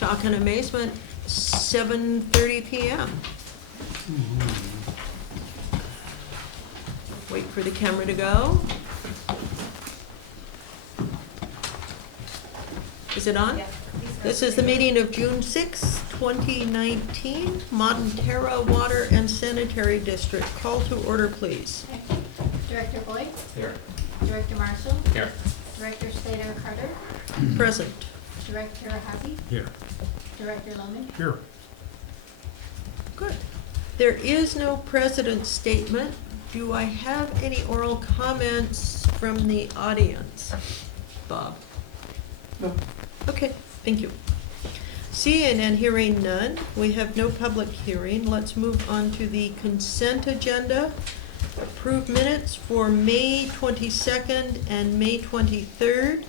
shock and amazement, 7:30 p.m. Wait for the camera to go. Is it on? Yeah. This is the meeting of June 6, 2019, Montara Water and Sanitary District. Call to order, please. Director Boyd, Here. Director Marshall, Here. Director Slater-Carter, Present. Director Happy, Here. Director Lohman. Here. Good. There is no president's statement. Do I have any oral comments from the audience? Bob? No. Okay, thank you. Seeing and hearing none, we have no public hearing. Let's move on to the consent agenda. Approved minutes for May 22nd and May 23rd.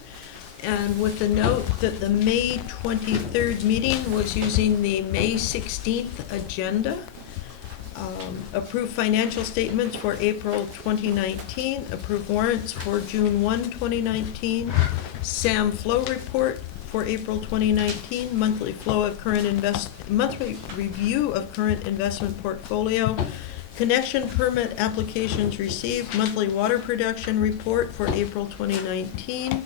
And with the note that the May 23rd meeting was using the May 16th agenda. Approved financial statements for April 2019. Approved warrants for June 1, 2019. SAM flow report for April 2019. Monthly flow of monthly review of current investment portfolio. Connection permit applications received. Monthly water production report for April 2019.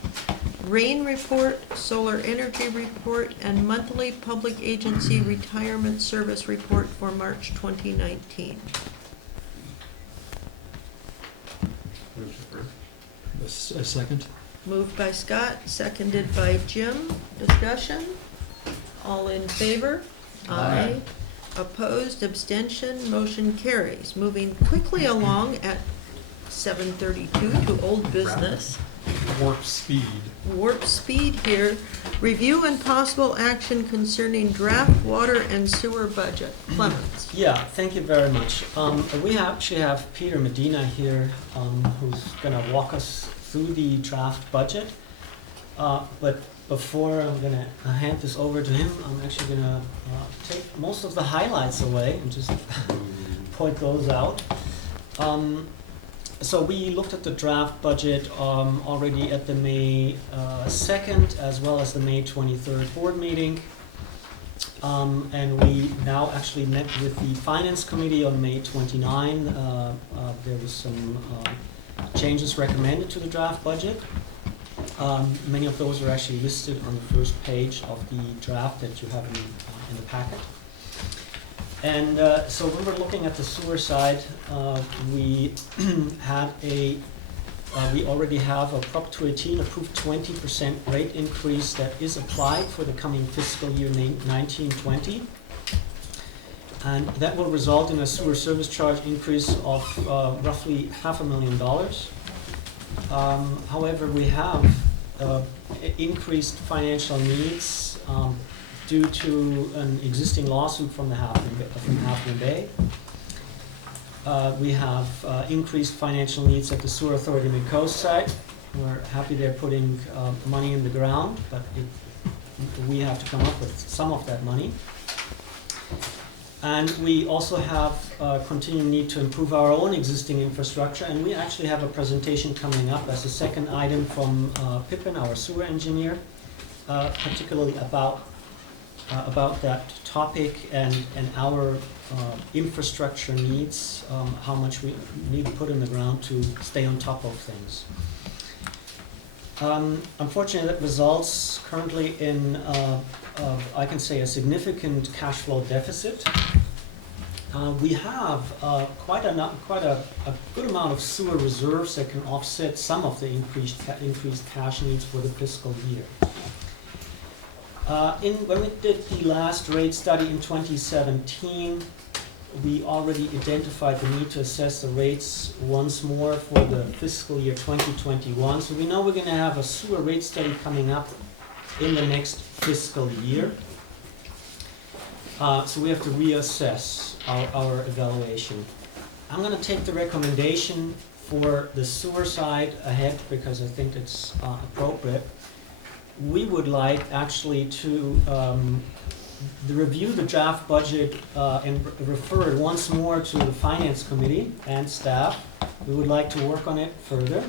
Rain report, solar energy report, and monthly public agency retirement service report for March 2019. A second. Moved by Scott, seconded by Jim. Discussion? All in favor? Aye. Opposed, abstention, motion carries. Moving quickly along at 7:32 to old business. Warp speed. Warp speed here. Review and possible action concerning draft water and sewer budget. Clemens. Yeah, thank you very much. We actually have Peter Medina here, who's going to walk us through the draft budget. But before I'm going to hand this over to him, I'm actually going to take most of the highlights away and just point those out. So we looked at the draft budget already at the May 2nd as well as the May 23rd board meeting. And we now actually met with the Finance Committee on May 29. There was some changes recommended to the draft budget. Many of those are actually listed on the first page of the draft that you have in the packet. And so when we're looking at the sewer side, we we already have a Prop 218 approved 20% rate increase that is applied for the coming fiscal year 1920. And that will result in a sewer service charge increase of roughly $500,000. However, we have increased financial needs due to an existing lawsuit from Half Moon Bay. We have increased financial needs at the Sewer Authority Mid-Coast site. We're happy they're putting money in the ground, but we have to come up with some of that money. And we also have continuing need to improve our own existing infrastructure, and we actually have a presentation coming up as a second item from Pippin, our sewer engineer, particularly about that topic and our infrastructure needs, how much we need to put in the ground to stay on top of things. Unfortunately, that results currently in, I can say, a significant cash flow deficit. We have quite a good amount of sewer reserves that can offset some of the increased cash needs for the fiscal year. When we did the last rate study in 2017, we already identified the need to assess the rates once more for the fiscal year 2021. So we know we're going to have a sewer rate study coming up in the next fiscal year. So we have to reassess our evaluation. I'm going to take the recommendation for the sewer side ahead because I think it's appropriate. We would like actually to review the draft budget and refer it once more to the Finance Committee and staff. We would like to work on it further.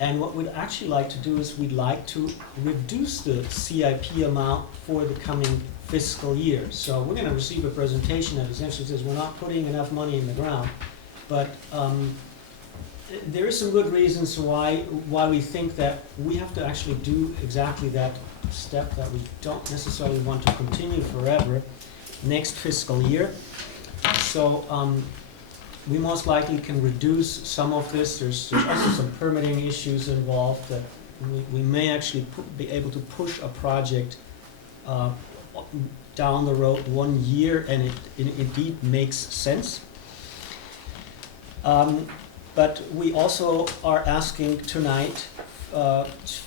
And what we'd actually like to do is we'd like to reduce the CIP amount for the coming fiscal year. So we're gonna receive a presentation that essentially says we're not putting enough money in the ground. But there is some good reasons why we think that we have to actually do exactly that step that we don't necessarily want to continue forever next fiscal year. So we most likely can reduce some of this. There's also some permitting issues involved that we may actually be able to push a project down the road 1 year, and it indeed makes sense. But we also are asking tonight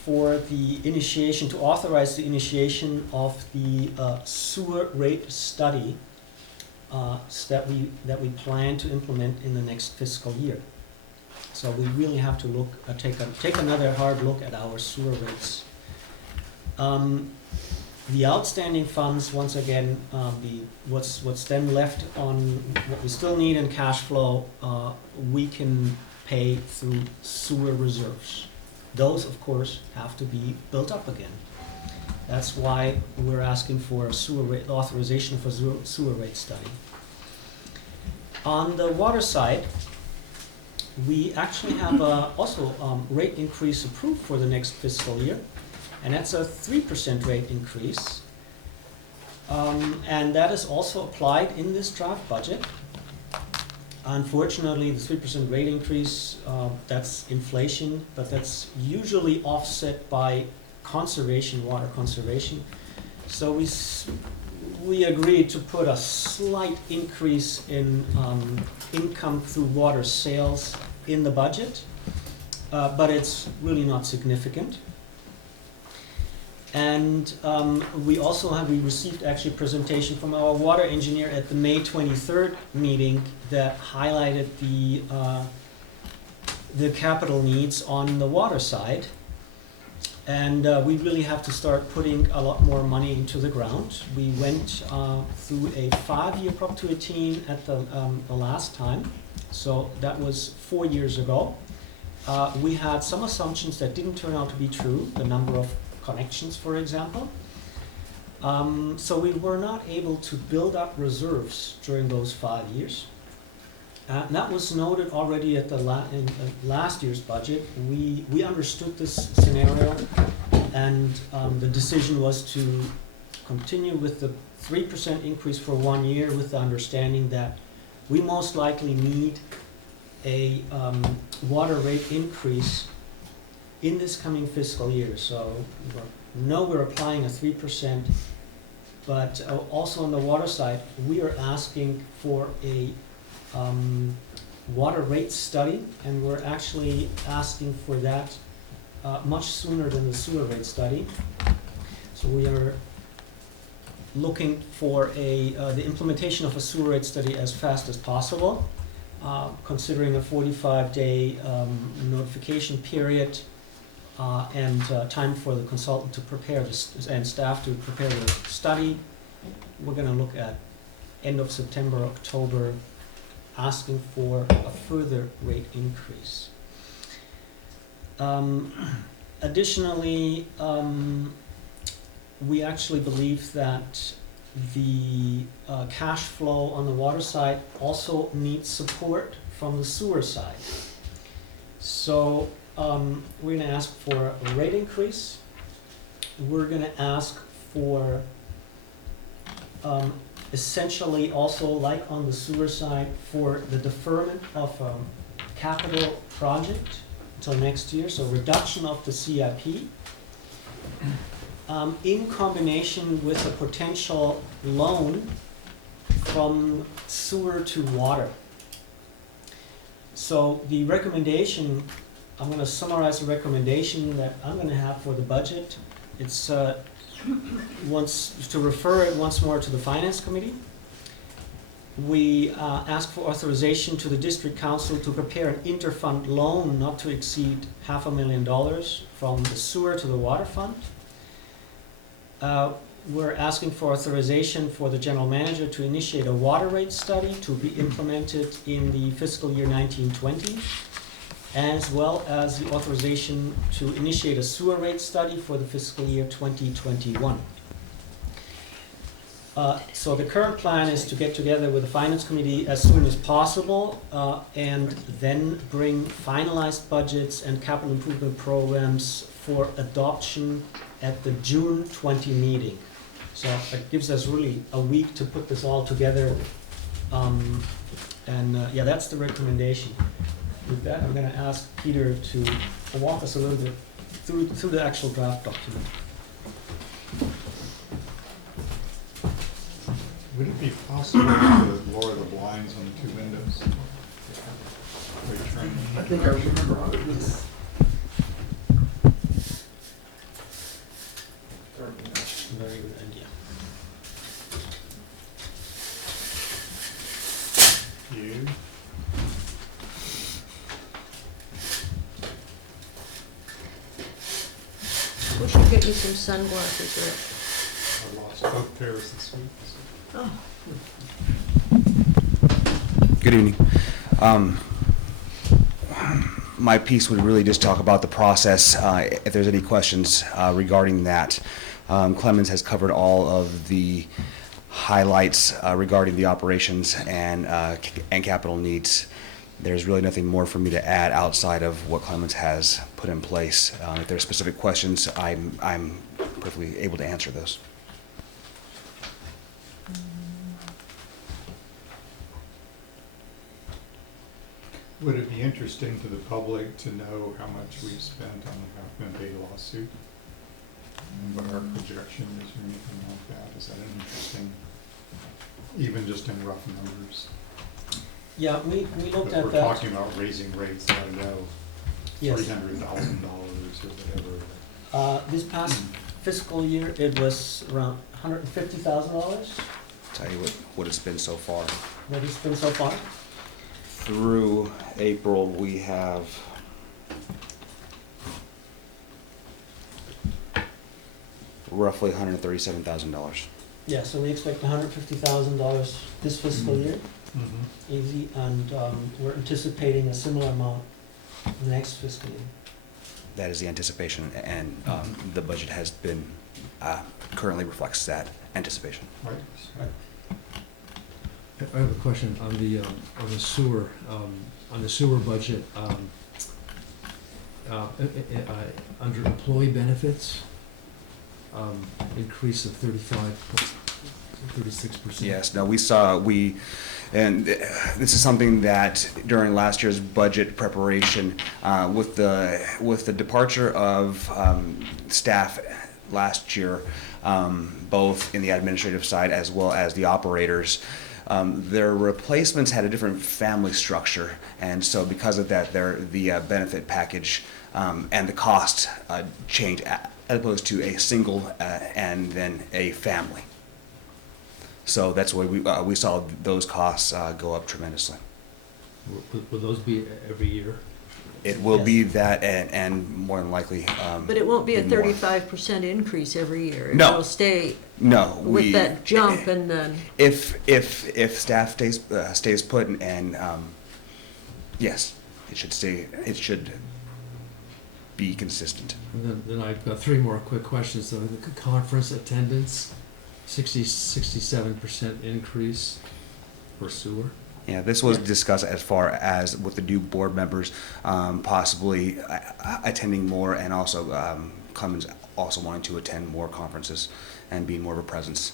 for the initiation, to authorize the initiation of the sewer rate study that we plan to implement in the next fiscal year. So we really have to take another hard look at our sewer rates. The outstanding funds, once again, what's then left on what we still need in cash flow, we can pay through sewer reserves. Those, of course, have to be built up again. That's why we're asking for a sewer rate authorization for sewer rate study. On the water side, we actually have also rate increase approved for the next fiscal year, and that's a 3% rate increase. And that is also applied in this draft budget. Unfortunately, the 3% rate increase, that's inflation, but that's usually offset by conservation, water conservation. So we agreed to put a slight increase in income through water sales in the budget, but it's really not significant. And we received actually a presentation from our water engineer at the May 23rd meeting that highlighted the capital needs on the water side. And we really have to start putting a lot more money into the ground. We went through a 5-year Prop 218 at the last time, so that was 4 years ago. We had some assumptions that didn't turn out to be true, the number of connections, for example. So we were not able to build up reserves during those 5 years. And that was noted already at in last year's budget. We understood this scenario, and the decision was to continue with the 3% increase for 1 year, with the understanding that we most likely need a water rate increase in this coming fiscal year. So we're applying a 3%, but also on the water side, we are asking for a water rate study, and we're actually asking for that much sooner than the sewer rate study. So we are looking for the implementation of a sewer rate study as fast as possible, considering a 45-day notification period and time for the consultant to prepare and staff to prepare the study. We're going to look at end of September, October, asking for a further rate increase. Additionally, we actually believe that the cash flow on the water side also needs support from the sewer side. So we're going to ask for a rate increase. We're going to ask for essentially also, like on the sewer side, for the deferment of a capital project until next year, so reduction of the CIP, in combination with a potential loan from sewer to water. So the recommendation, I'm going to summarize the recommendation that I'm going to have for the budget. It's to refer it once more to the Finance Committee. We ask for authorization to the District Council to prepare an interfund loan not to exceed $500,000 from the sewer to the water fund. We're asking for authorization for the General Manager to initiate a water rate study to be implemented in the fiscal year 1920. as well as the authorization to initiate a sewer rate study for the fiscal year 2021. So the current plan is to get together with the Finance Committee as soon as possible and then bring finalized budgets and capital improvement programs for adoption at the June 20 meeting. So it gives us really a week to put this all together. Yeah, that's the recommendation. With that, I'm going to ask Peter to walk us a little bit through the actual draft document. Would it be possible to lower the blinds on the two windows? I think I remember this. Very good idea. You? We should get you some sunglasses, Rick. I lost both pairs this week. Oh, Good evening. My piece would really just talk about the process, if there's any questions regarding that. Clemens has covered all of the highlights regarding the operations and capital needs. There's really nothing more for me to add outside of what Clemens has put in place. If there are specific questions, I'm perfectly able to answer those. Would it be interesting to the public to know how much we've spent on the Huffman Bay lawsuit? And what our projection is or anything like that? Is that an interesting, even just in rough numbers? Yeah, we looked But at we're that. talking about raising rates, I know, Yes. $300,000 or whatever. This past fiscal year, it was around $150,000. Tell you what it's been so far. What it's been so far. Through April, we have roughly $137,000. Yeah, so we expect $150,000 this fiscal year, Mm-hmm. easy, and we're anticipating a similar amount the next fiscal year. That is the anticipation, and the budget has been, currently reflects that anticipation. Right. I have a question on the sewer, budget, under employee benefits, increase of 36%. Yes, no, and this is something that during last year's budget preparation, with the departure of staff last year, both in the administrative side as well as the operators, their replacements had a different family structure, and so because of that, the benefit package and the cost changed as opposed to a single and then a family. So that's why we saw those costs go up tremendously. Will those be every year? It will Yes. be that, and more than likely. but it won't be a more. 35% increase every year. It No. will stay No, with that jump and then, If staff stays put and yes, it should stay. It should be consistent. And then I've got three more quick questions. So the conference attendance, 67% increase for sewer. Yeah, this was discussed as far as with the new board members possibly attending more, and also Clemens also wanting to attend more conferences and be more of a presence.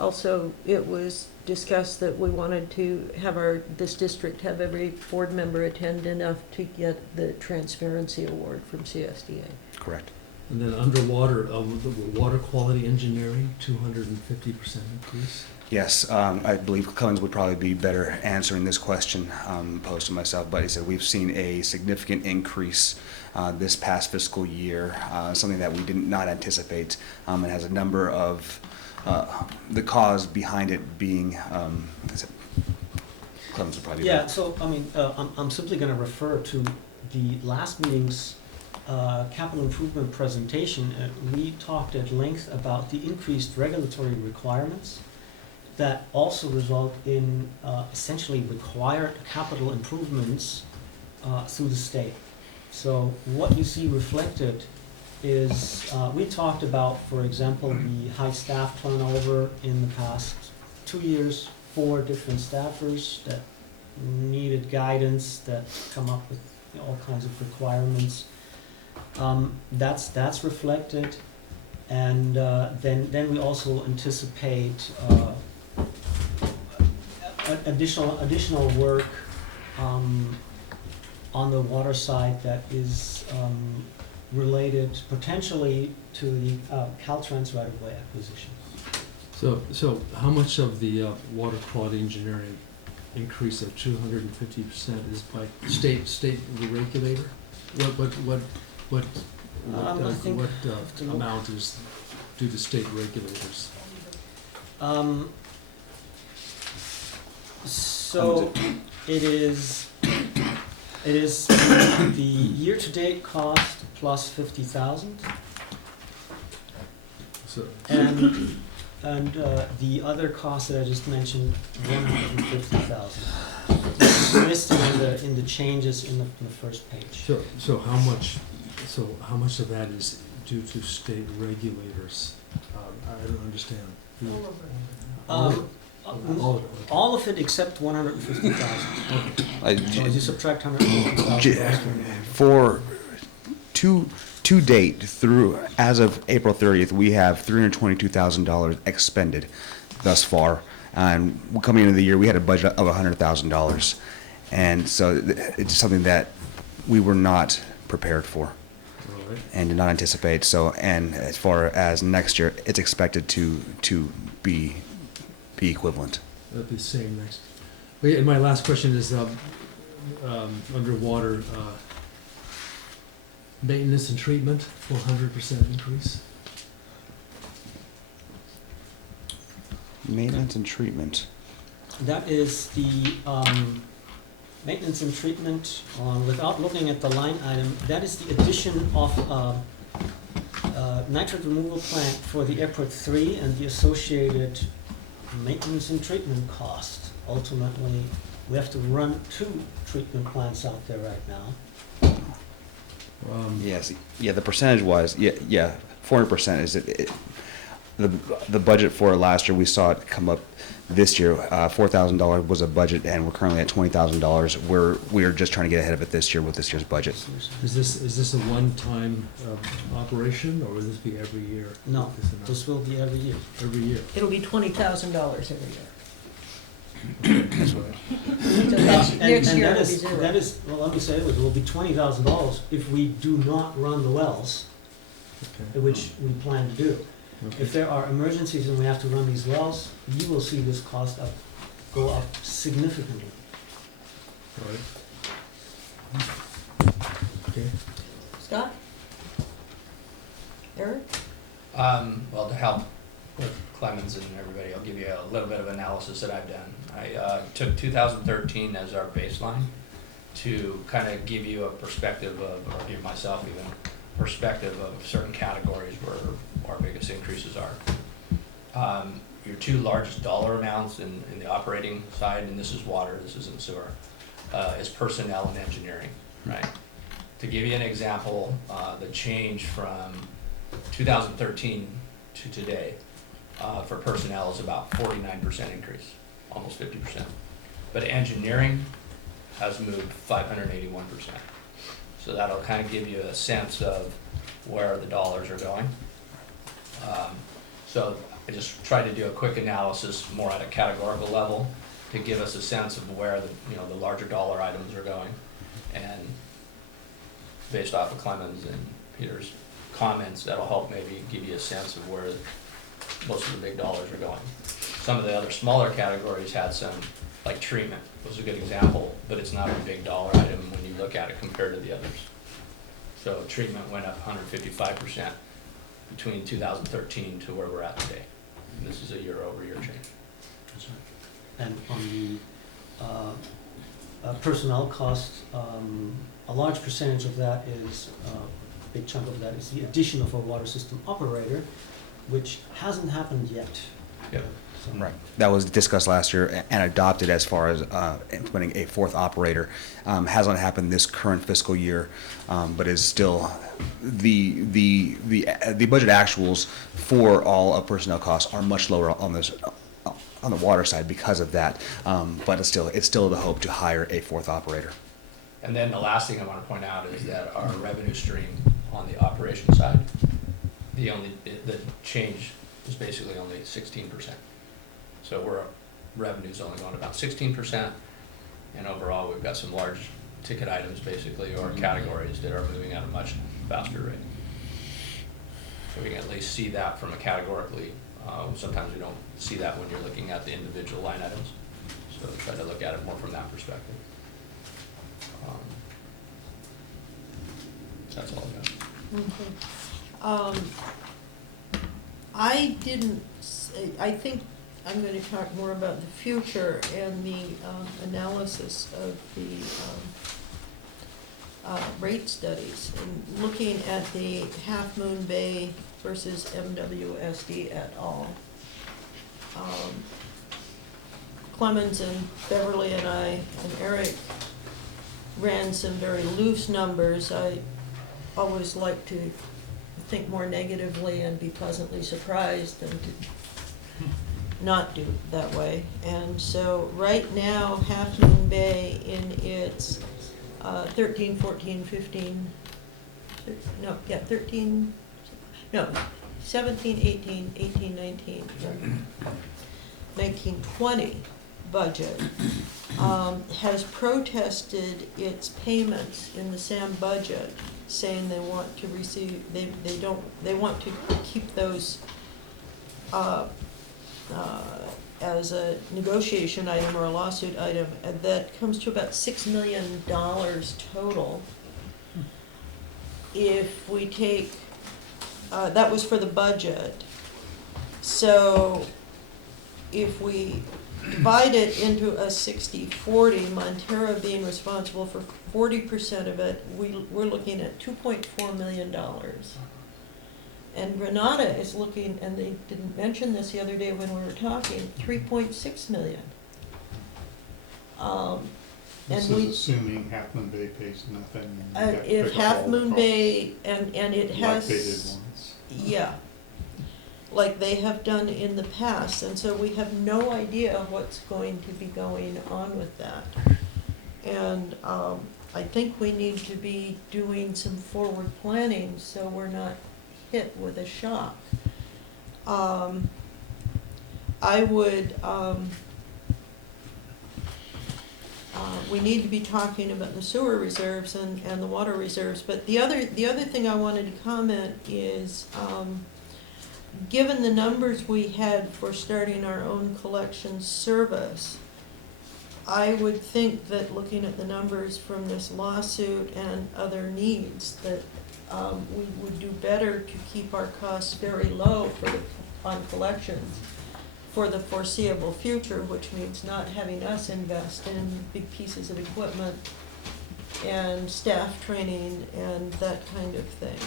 also, it was discussed that we wanted to have this district have every board member attend enough to get the transparency award from CSDA. Correct. And then underwater, the water quality engineering, 250% increase. Yes, I believe Clemens would probably be better answering this question posed to myself, but he said we've seen a significant increase this past fiscal year, something that we did not anticipate, and has a number of the cause behind it being, Clemens would probably be Yeah, better. so, I mean, I'm simply gonna refer to the last meeting's capital improvement presentation. We talked at length about the increased regulatory requirements that also result in essentially required capital improvements through the state. So what you see reflected is, we talked about, for example, the high staff turnover in the past 2 years, 4 different staffers that needed guidance, that come up with all kinds of requirements. That's reflected, and then we also anticipate additional work on the water side that is related potentially to the Caltrans right-of-way acquisition. So how much of the water quality engineering increase of 250% is by state regulator? What I think what I have to look. amount is due to state regulators? So it is the year-to-date cost plus 50,000, So, and the other cost that I just mentioned, 150,000. This is listed in the changes in the first page. so how much of that is due to state regulators? I don't understand. All of it. All of it except 150,000. So as you subtract J- 150,000. For to date, through, as of April 30th, we have $322,000 expended thus far. And coming into the year, we had a budget of $100,000. And so it's something that we were not prepared for All right. and did not anticipate. So, and as far as next year, it's expected to be equivalent. That'll be the same next. Wait, and my last question is, underwater, maintenance and treatment, 400% increase? Maintenance and treatment. That is the maintenance and treatment, without looking at the line item, that is the addition of nitrate removal plant for the Airport 3 and the associated maintenance and treatment cost. Ultimately, we have to run 2 treatment plants out there right now. Yes, yeah, the percentage was, yeah, 400% is it. The budget for it last year, we saw it come up this year. $4,000 was a budget, and we're currently at $20,000. We're just trying to get ahead of it this year with this year's budget. Is this a one-time operation, or will this be every year? No, This amount? this will be every year. Every year? It'll be $20,000 every year. That's right. So next And year that it'll be is, zero. well, let me say it will be $20,000 if we do not run the wells, Okay. which we plan to do. Okay. If there are emergencies and we have to run these wells, you will see this cost go up significantly. All right. Okay. Scott? Eric? Well, to help with Clemens and everybody, I'll give you a little bit of analysis that I've done. I took 2013 as our baseline to kind of give you a perspective of, or give myself even, perspective of certain categories where our biggest increases are. Your 2 largest dollar amounts in the operating side, and this is water, this isn't sewer, is personnel and engineering, right? To give you an example, the change from 2013 to today for personnel is about 49% increase, almost 50%. But engineering has moved 581%. So that'll kind of give you a sense of where the dollars are going. So I just tried to do a quick analysis more at a categorical level to give us a sense of where the larger dollar items are going. And based off of Clemens and Peter's comments, that'll help maybe give you a sense of where most of the big dollars are going. Some of the other smaller categories had some, like treatment was a good example, but it's not a big dollar item when you look at it compared to the others. So treatment went up 155% between 2013 to where we're at today. And this is a year-over-year change. That's right. And on the personnel cost, a large percentage of that is, a big chunk of that is the addition of a water system operator, which hasn't happened yet. Yep. So- Right. That was discussed last year and adopted as far as implementing a fourth operator. Has not happened this current fiscal year, but is still the budget actuals for all of personnel costs are much lower on this on the water side because of that. But it's still the hope to hire a fourth operator. And then the last thing I want to point out is that our revenue stream on the operation side, the change is basically only 16%. So revenue's only going about 16%, and overall, we've got some large ticket items basically, or categories that are moving at a much faster rate. So we can at least see that from a categorically. Sometimes we don't see that when you're looking at the individual line items. So try to look at it more from that perspective. That's all I got. Okay. I think I'm gonna talk more about the future and the analysis of the rate studies, and looking at the Half Moon Bay versus MWSD et al. Clemens and Beverly and I and Eric ran some very loose numbers. I always like to think more negatively and be pleasantly surprised than to not do that way. And so right now, Half Moon Bay in its 13, 14, 15, no, yeah, 13, no, 17, 18, 18, 19, 19, 20 budget has protested its payments in the SAM budget, saying they want to receive, they want to keep those as a negotiation item or a lawsuit item, and that comes to about $6 million total. If we take, that was for the budget. So if we divide it into a 60-40, Montara being responsible for 40% of it, we're looking at $2.4 million. And Granada is looking, and they didn't mention this the other day when we were talking, 3.6 million. This And we, is assuming Half Moon Bay pays nothing. And you have to if pick up Half all the Moon costs, Bay, and it has. like they did once. Yeah, like they have done in the past, and so we have no idea what's going to be going on with that. And I think we need to be doing some forward planning so we're not hit with a shock. I would, we need to be talking about the sewer reserves and the water reserves, but the other thing I wanted to comment is, given the numbers we had for starting our own collection service, I would think that looking at the numbers from this lawsuit and other needs, that we would do better to keep our costs very low on collections for the foreseeable future, which means not having us invest in big pieces of equipment and staff training and that kind of thing.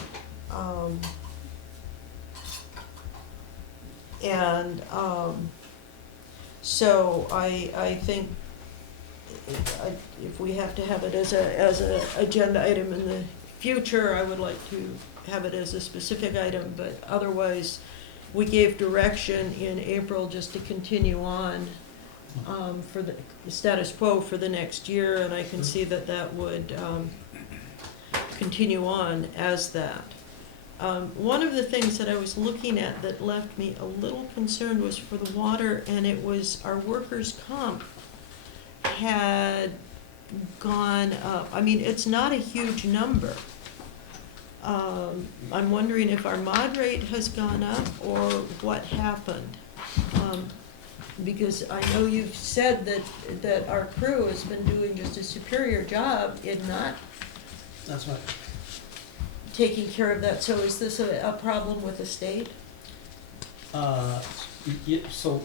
So I think if we have to have it as a agenda item in the future, I would like to have it as a specific item, but otherwise, we gave direction in April just to continue on for the status quo for the next year, and I can see that would continue on as that. One of the things that I was looking at that left me a little concerned was for the water, and it was our workers' comp had gone up. I mean, it's not a huge number. I'm wondering if our mod rate has gone up or what happened. Because I know you've said that our crew has been doing just a superior job in not That's right. taking care of that. So is this a problem with the state? So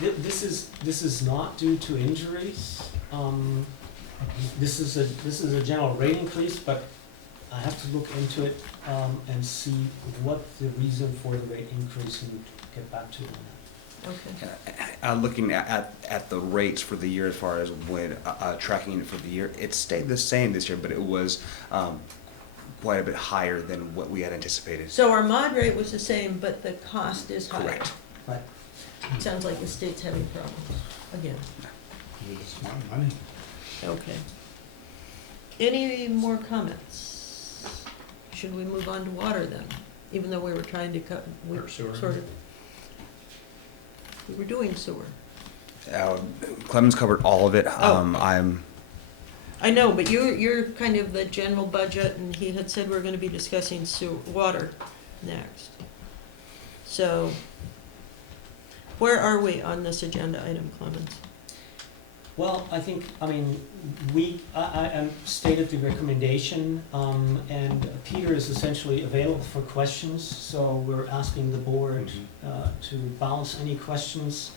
this is not due to injuries. This is a general rate increase, but I have to look into it and see what the reason for the rate increase and get back to you on that. Okay. Looking at the rates for the year as far as when tracking it for the year, it stayed the same this year, but it was quite a bit higher than what we had anticipated. So our mod rate was the same, but the cost is higher. Correct. Right. Sounds like the state's having problems, again. They just want money. Okay. Any more comments? Should we move on to water then? Even though we were trying to cut, we Or sewer. sort of, we were doing sewer. Clemens covered all of it. Oh. I'm I know, but you're kind of the general budget, and he had said we're gonna be discussing water next. So, where are we on this agenda item, Clemens? Well, I think, I mean, I stated the recommendation, and Peter is essentially available for questions, so we're asking the board to bounce any questions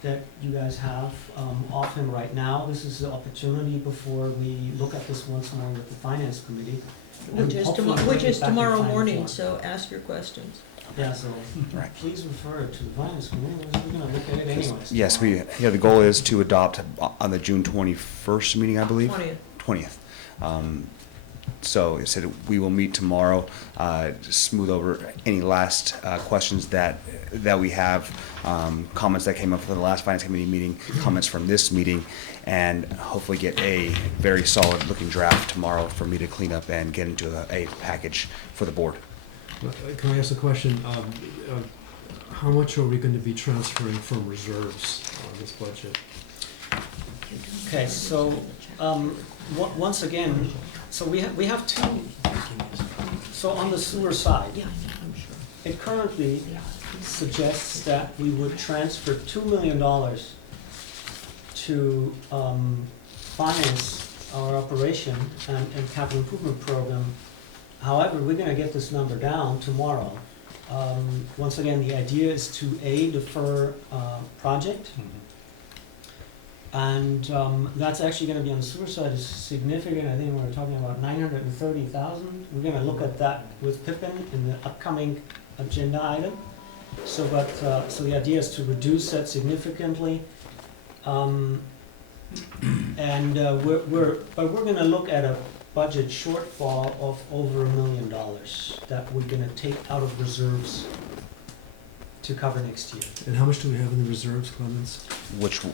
that you guys have off him right now. This is the opportunity before we look at this once more with the finance committee. and Which is hopefully bring it back in tomorrow final morning, form. so ask your questions. Yeah, so Right. please refer to the finance committee, we're gonna look at it anyways. yes, the goal is to adopt on the June 21st meeting, I believe. 20th. 20th. So it said we will meet tomorrow, to smooth over any last questions that we have, comments that came up from the last finance committee meeting, comments from this meeting, and hopefully get a very solid looking draft tomorrow for me to clean up and get into a package for the board. Can I ask a question? How much are we going to be transferring from reserves on this budget? Okay, so, once again, so we have two, so on the sewer side, Yeah, I'm sure. it currently suggests that we would transfer $2 million to finance our operation and capital improvement program. However, we're gonna get this number down tomorrow. Once again, the idea is to defer project, and that's actually gonna be on the sewer side is significant. I think we're talking about 930,000. We're gonna look at that with Pippin in the upcoming agenda item. So the idea is to reduce that significantly. And we're gonna look at a budget shortfall of over $1 million that we're gonna take out of reserves to cover next year. And how much do we have in the reserves, Clemens? Which, In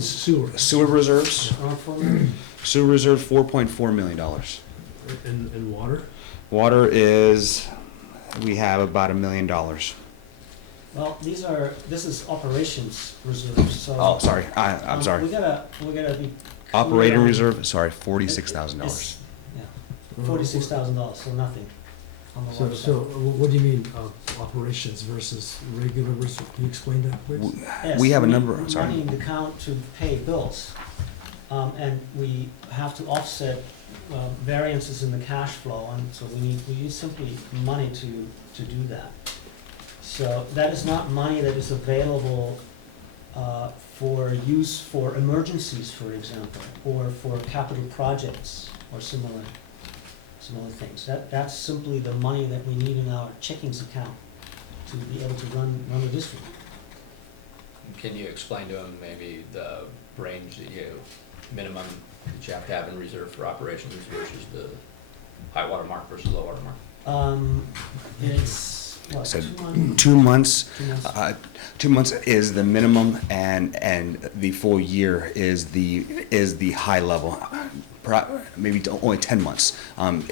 sewer. sewer reserves? $4 million. Sewer reserves, $4.4 million. And water? Water is, we have about $1 million. Well, this is operations reserves, so. Oh, sorry, I'm sorry. We gotta be. Operating clear on- reserve, sorry, $46,000. It's- Yeah, $46,000, so nothing on the So, water so side. what do you mean, operations versus regular reserve? Can you explain that, please? Yes, We have a need number, sorry. money in the account to pay bills, and we have to offset variances in the cash flow, and so we need simply money to do that. So that is not money that is available for use for emergencies, for example, or for capital projects or similar things. That's simply the money that we need in our checkings account to be able to run the district. Can you explain to them maybe the range that minimum that you have to have in reserve for operations versus the high water mark versus low water mark? It's, what, So 2 months? 2 months, 2 months. 2 months is the minimum, and the full year is the high level. Maybe only 10 months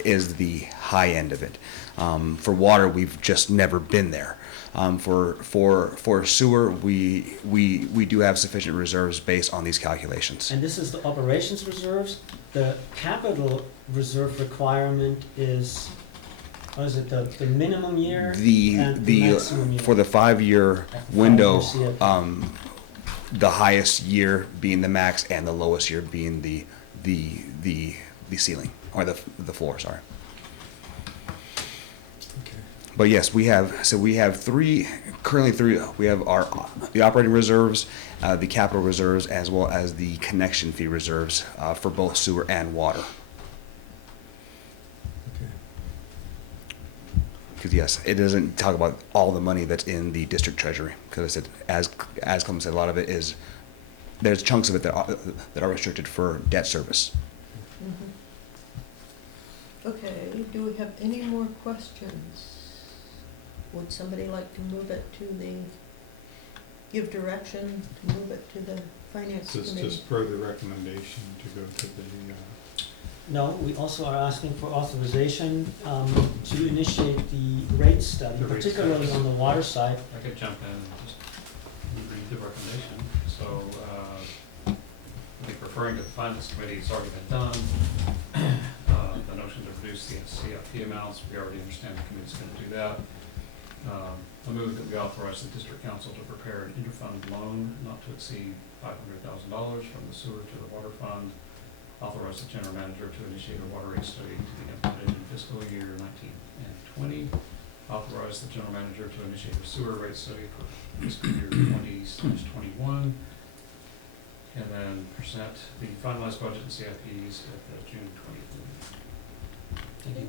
is the high end of it. For water, we've just never been there. For sewer, we do have sufficient reserves based on these calculations. And this is the operations reserves. The capital reserve requirement is, what is it, the minimum year? And the maximum year. For the 5-year Five-year window, CIP. the highest year being the max and the lowest year being the ceiling, or the floor, sorry. Okay. But yes, we have currently three, we have the operating reserves, the capital reserves, as well as the connection fee reserves, for both sewer and water. Okay. Because yes, it doesn't talk about all the money that's in the district treasury. Because I said, as Clement said, a lot of it is, there's chunks of it that are restricted for debt service. Mhm. Okay, do we have any more questions? Would somebody like to move it to give direction to move it to the finance This is committee? just further recommendation to go to the, No, we also are asking for authorization to initiate the rate study, The rate particularly study. on the water side. I could jump in and just read the recommendation. So, I think referring to the finance committee, it's already been done. The notion to reduce the CIP amounts, we already understand the committee's gonna do that. I move that we authorize the district council to prepare an interfund loan not to exceed $500,000 from the sewer to the water fund. Authorize the general manager to initiate a water rate study to be implemented in fiscal year 19 and 20. Authorize the general manager to initiate a sewer rate study for fiscal year 20/21. And then present the finalized budget and CIPs at the June 20th meeting. Thank you.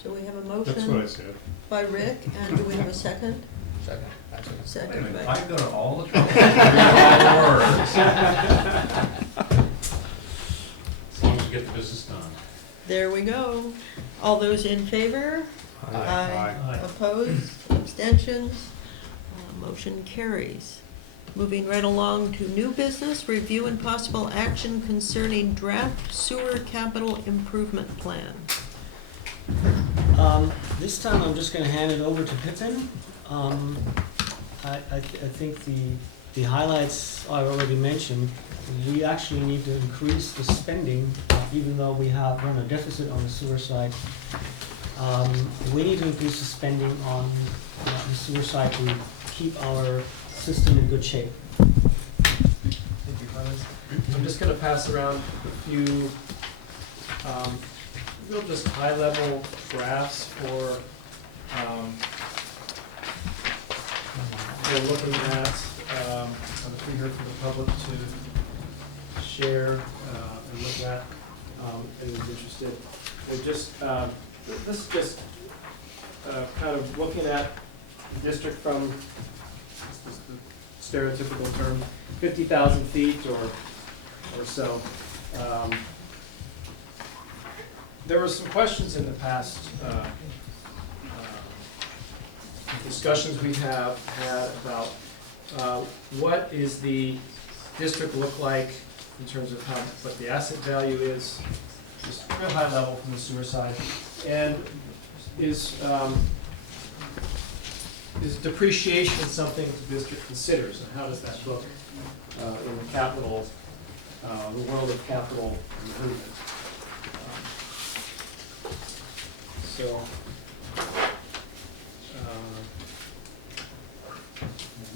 So we have a that's what I motion said. by Rick, and do we have a second? Second, that's it. Wait a Second minute, by, I go to all the trouble. to read all the words. As long as we get the business done. there we go. All those in favor? Aye. Opposed, abstentions, motion carries. Moving right along to new business, review and possible action concerning draft sewer capital improvement plan. This time I'm just gonna hand it over to Pippin. I think the highlights I already mentioned. We actually need to increase the spending, even though we have run a deficit on the sewer side. We need to increase the spending on the sewer side to keep our system in good shape. Thank you, Clemens. I'm just gonna pass around a few, real just high-level graphs for, we're looking at, I'm here for the public to share, and look at, anyone's interested. They're just, this is just, kind of looking at the district from, this is the stereotypical term, 50,000 feet or so. There were some questions in the past, discussions we have had about what is the district look like in terms of what the asset value is, just real high level from the sewer side, and is depreciation something the district considers, and how does that look in the capital, the world of capital improvement?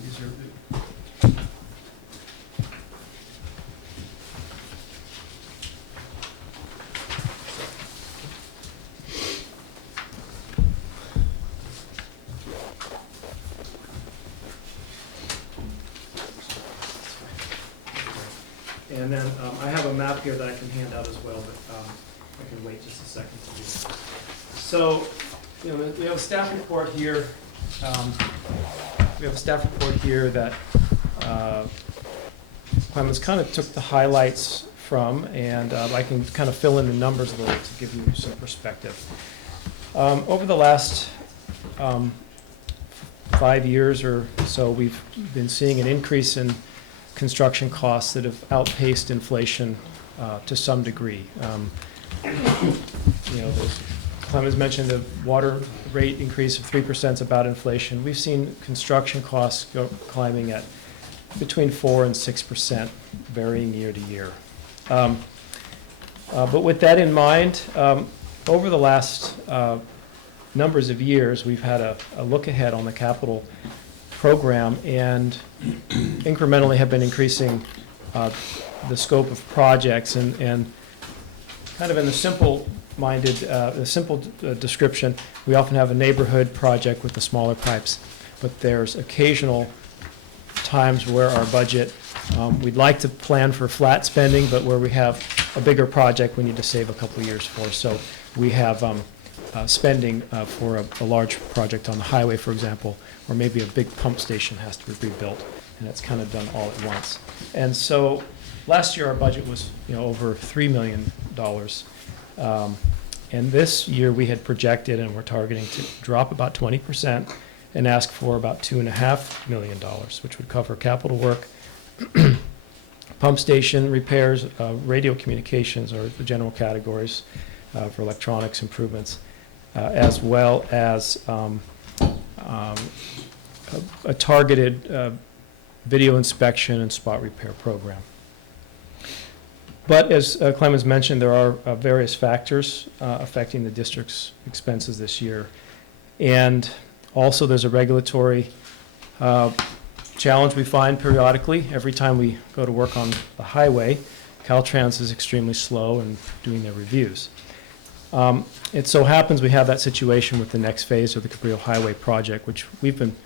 These are and then I have a map here that I can hand out as well, but I can wait just a second to do that. So, we have a staff report here. We have a staff report here that Clemens kind of took the highlights from, and I can kind of fill in the numbers a little to give you some perspective. Over the last 5 years or so, we've been seeing an increase in construction costs that have outpaced inflation to some degree. Clemens mentioned the water rate increase of 3% is about inflation. We've seen construction costs climbing at between 4% and 6%, varying year to year. But with that in mind, over the last numbers of years, we've had a look ahead on the capital program and incrementally have been increasing the scope of projects, and kind of in the simple description, we often have a neighborhood project with the smaller pipes, but there's occasional times where our budget, we'd like to plan for flat spending, but where we have a bigger project we need to save a couple of years for. So we have spending for a large project on the highway, for example, or maybe a big pump station has to be rebuilt, and it's kind of done all at once. And so last year our budget was over $3 million. And this year we had projected and we're targeting to drop about 20% and ask for about $2.5 million, which would cover capital work, pump station repairs, radio communications, or the general categories for electronics improvements, as well as a targeted video inspection and spot repair program. But as Clemens mentioned, there are various factors affecting the district's expenses this year. And also there's a regulatory challenge we find periodically. Every time we go to work on the highway, Caltrans is extremely slow in doing their reviews. It so happens we have that situation with the next phase of the Cabrillo Highway project, which we've been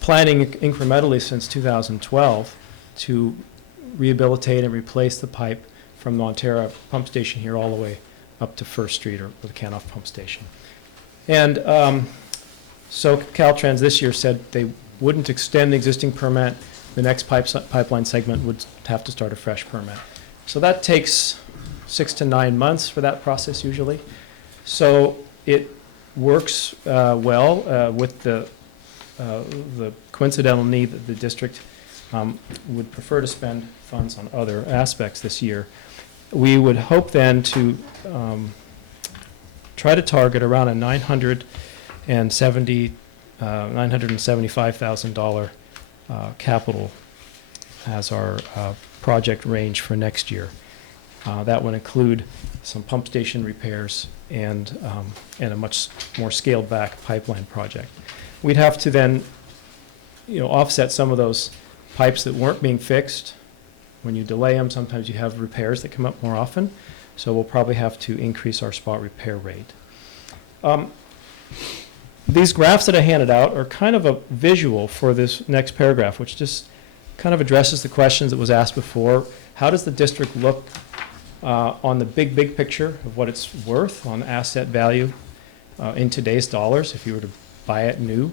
planning incrementally since 2012 to rehabilitate and replace the pipe from Montara pump station here all the way up to First Street, or the Canoff pump station. And so Caltrans this year said they wouldn't extend the existing permit. The next pipeline segment would have to start a fresh permit. So that takes 6 to 9 months for that process usually. So it works well with the coincidental need that the district would prefer to spend funds on other aspects this year. We would hope then to try to target around a $975,000 capital as our project range for next year. That would include some pump station repairs and a much more scaled back pipeline project. We'd have to then offset some of those pipes that weren't being fixed. When you delay them, sometimes you have repairs that come up more often. So we'll probably have to increase our spot repair rate. These graphs that I handed out are kind of a visual for this next paragraph, which just kind of addresses the questions that was asked before. How does the district look on the big picture of what it's worth on asset value in today's dollars if you were to buy it new?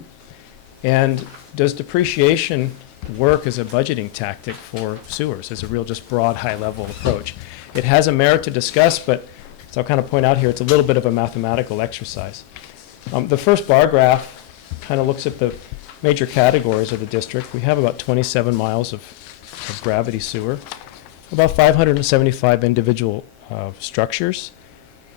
And does depreciation work as a budgeting tactic for sewers, as a real just broad high-level approach? It has a merit to discuss, but as I'll kind of point out here, it's a little bit of a mathematical exercise. The first bar graph kind of looks at the major categories of the district. We have about 27 miles of gravity sewer, about 575 individual structures,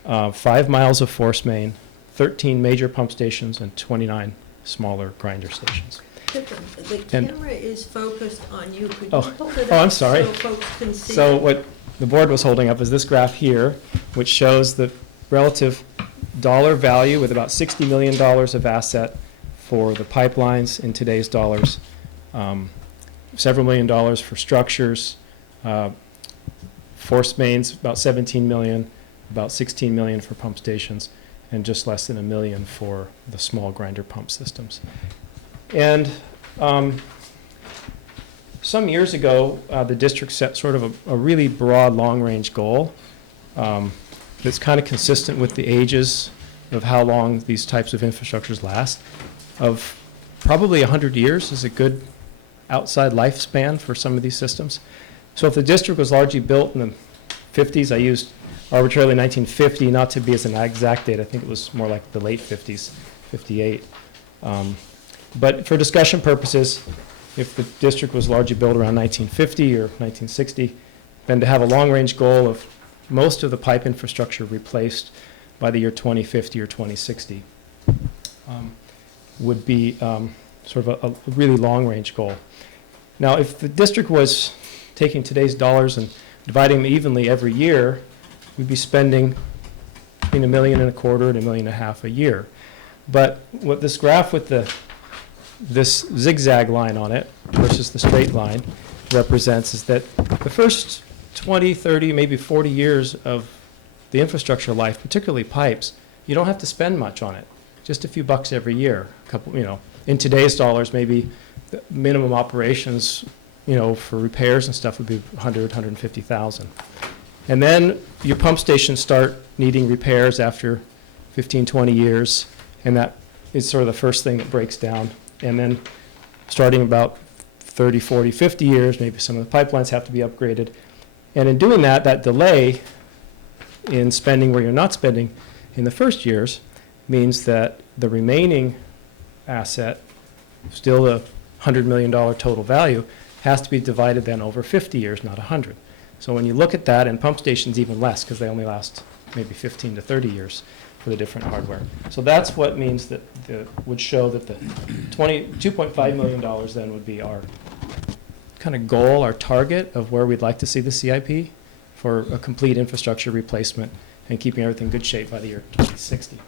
5 miles of force main, 13 major pump stations, and 29 smaller grinder stations. The camera is focused on you. Could you hold it up? Oh, I'm sorry. So folks can see So it? what the board was holding up is this graph here, which shows the relative dollar value with about $60 million of asset for the pipelines in today's dollars, several million dollars for structures, force mains about 17 million, about 16 million for pump stations, and just less than $1 million for the small grinder pump systems. And some years ago, the district set sort of a really broad long-range goal that's kind of consistent with the ages of how long these types of infrastructures last. Of probably 100 years is a good outside lifespan for some of these systems. So if the district was largely built in the 50s, I used arbitrarily 1950, not to be as an exact date. I think it was more like the late 50s, 58. But for discussion purposes, if the district was largely built around 1950 or 1960, then to have a long-range goal of most of the pipe infrastructure replaced by the year 2050 or 2060 would be sort of a really long-range goal. Now, if the district was taking today's dollars and dividing them evenly every year, we'd be spending between $1.25 million and $1.5 million a year. But what this graph with this zigzag line on it versus the straight line represents is that the first 20, 30, maybe 40 years of the infrastructure life, particularly pipes, you don't have to spend much on it. Just a few bucks every year. A couple, in today's dollars, maybe the minimum operations, for repairs and stuff would be 100, 150,000. And then your pump stations start needing repairs after 15, 20 years, and that is sort of the first thing that breaks down. And then starting about 30, 40, 50 years, maybe some of the pipelines have to be upgraded. And in doing that, that delay in spending where you're not spending in the first years means that the remaining asset, still a $100 million total value, has to be divided then over 50 years, not 100. So when you look at that, and pump stations even less, because they only last maybe 15 to 30 years for the different hardware. So that's what means that would show that the $2.5 million then would be our kind of goal, our target of where we'd like to see the CIP for a complete infrastructure replacement and keeping everything in good shape by the year 2060.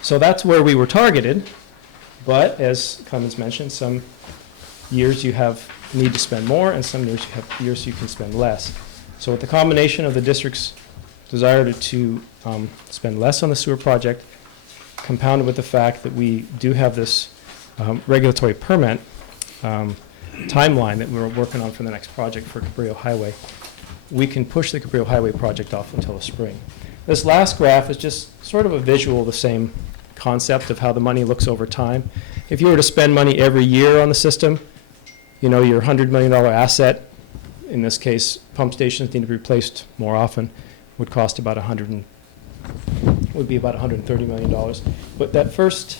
So that's where we were targeted, but as Clemens mentioned, some years you need to spend more, and some years you can spend less. So with the combination of the district's desire to spend less on the sewer project, compounded with the fact that we do have this regulatory permit timeline that we're working on for the next project for Cabrillo Highway, we can push the Cabrillo Highway project off until the spring. This last graph is just sort of a visual of the same concept of how the money looks over time. If you were to spend money every year on the system, you know, your $100 million asset, in this case, pump stations need to be replaced more often, would cost about $130 million. But that first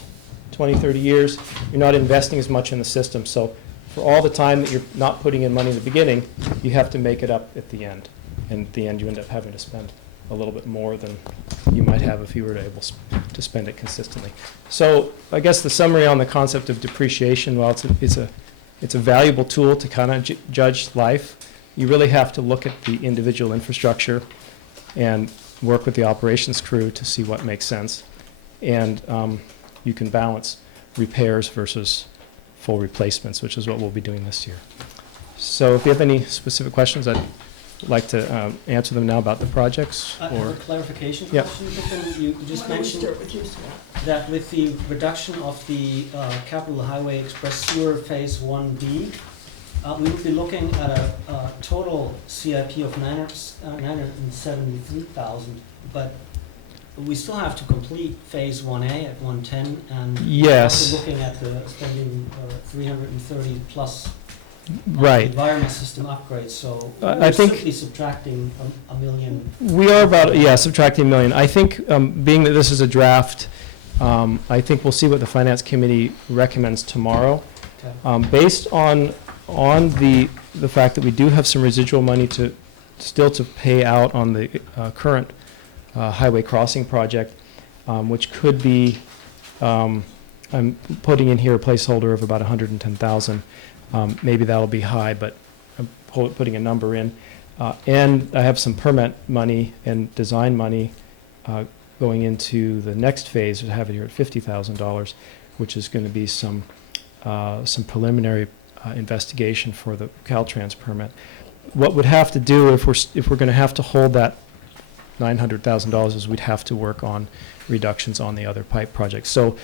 20, 30 years, you're not investing as much in the system. So for all the time that you're not putting in money in the beginning, you have to make it up at the end. And at the end, you end up having to spend a little bit more than you might have if you were able to spend it consistently. So I guess the summary on the concept of depreciation, while it's a valuable tool to kind of judge life, you really have to look at the individual infrastructure and work with the operations crew to see what makes sense. And you can balance repairs versus full replacements, which is what we'll be doing this year. So if you have any specific questions, I'd like to answer them now about the projects. I have a clarification Yep. question. You just mentioned that with the reduction of the Capital Highway Express Sewer Phase 1B, we would be looking at a total CIP of 973,000, but we still have to complete Phase 1A at 110, and Yes. we're looking at the spending 330 plus Right. environment system upgrades, so I we're think- simply subtracting a million. We are about, yeah, subtracting a million. I think, being that this is a draft, I think we'll see what the Finance Committee recommends tomorrow. Okay. Based on the fact that we do have some residual money still to pay out on the current highway crossing project, which could be, I'm putting in here a placeholder of about 110,000. Maybe that'll be high, but I'm putting a number in. And I have some permit money and design money going into the next phase. I have it here at $50,000, which is going to be some preliminary investigation for the Caltrans permit. What we'd have to do if we're going to have to hold that $900,000 is we'd have to work on reductions on the other pipe projects. So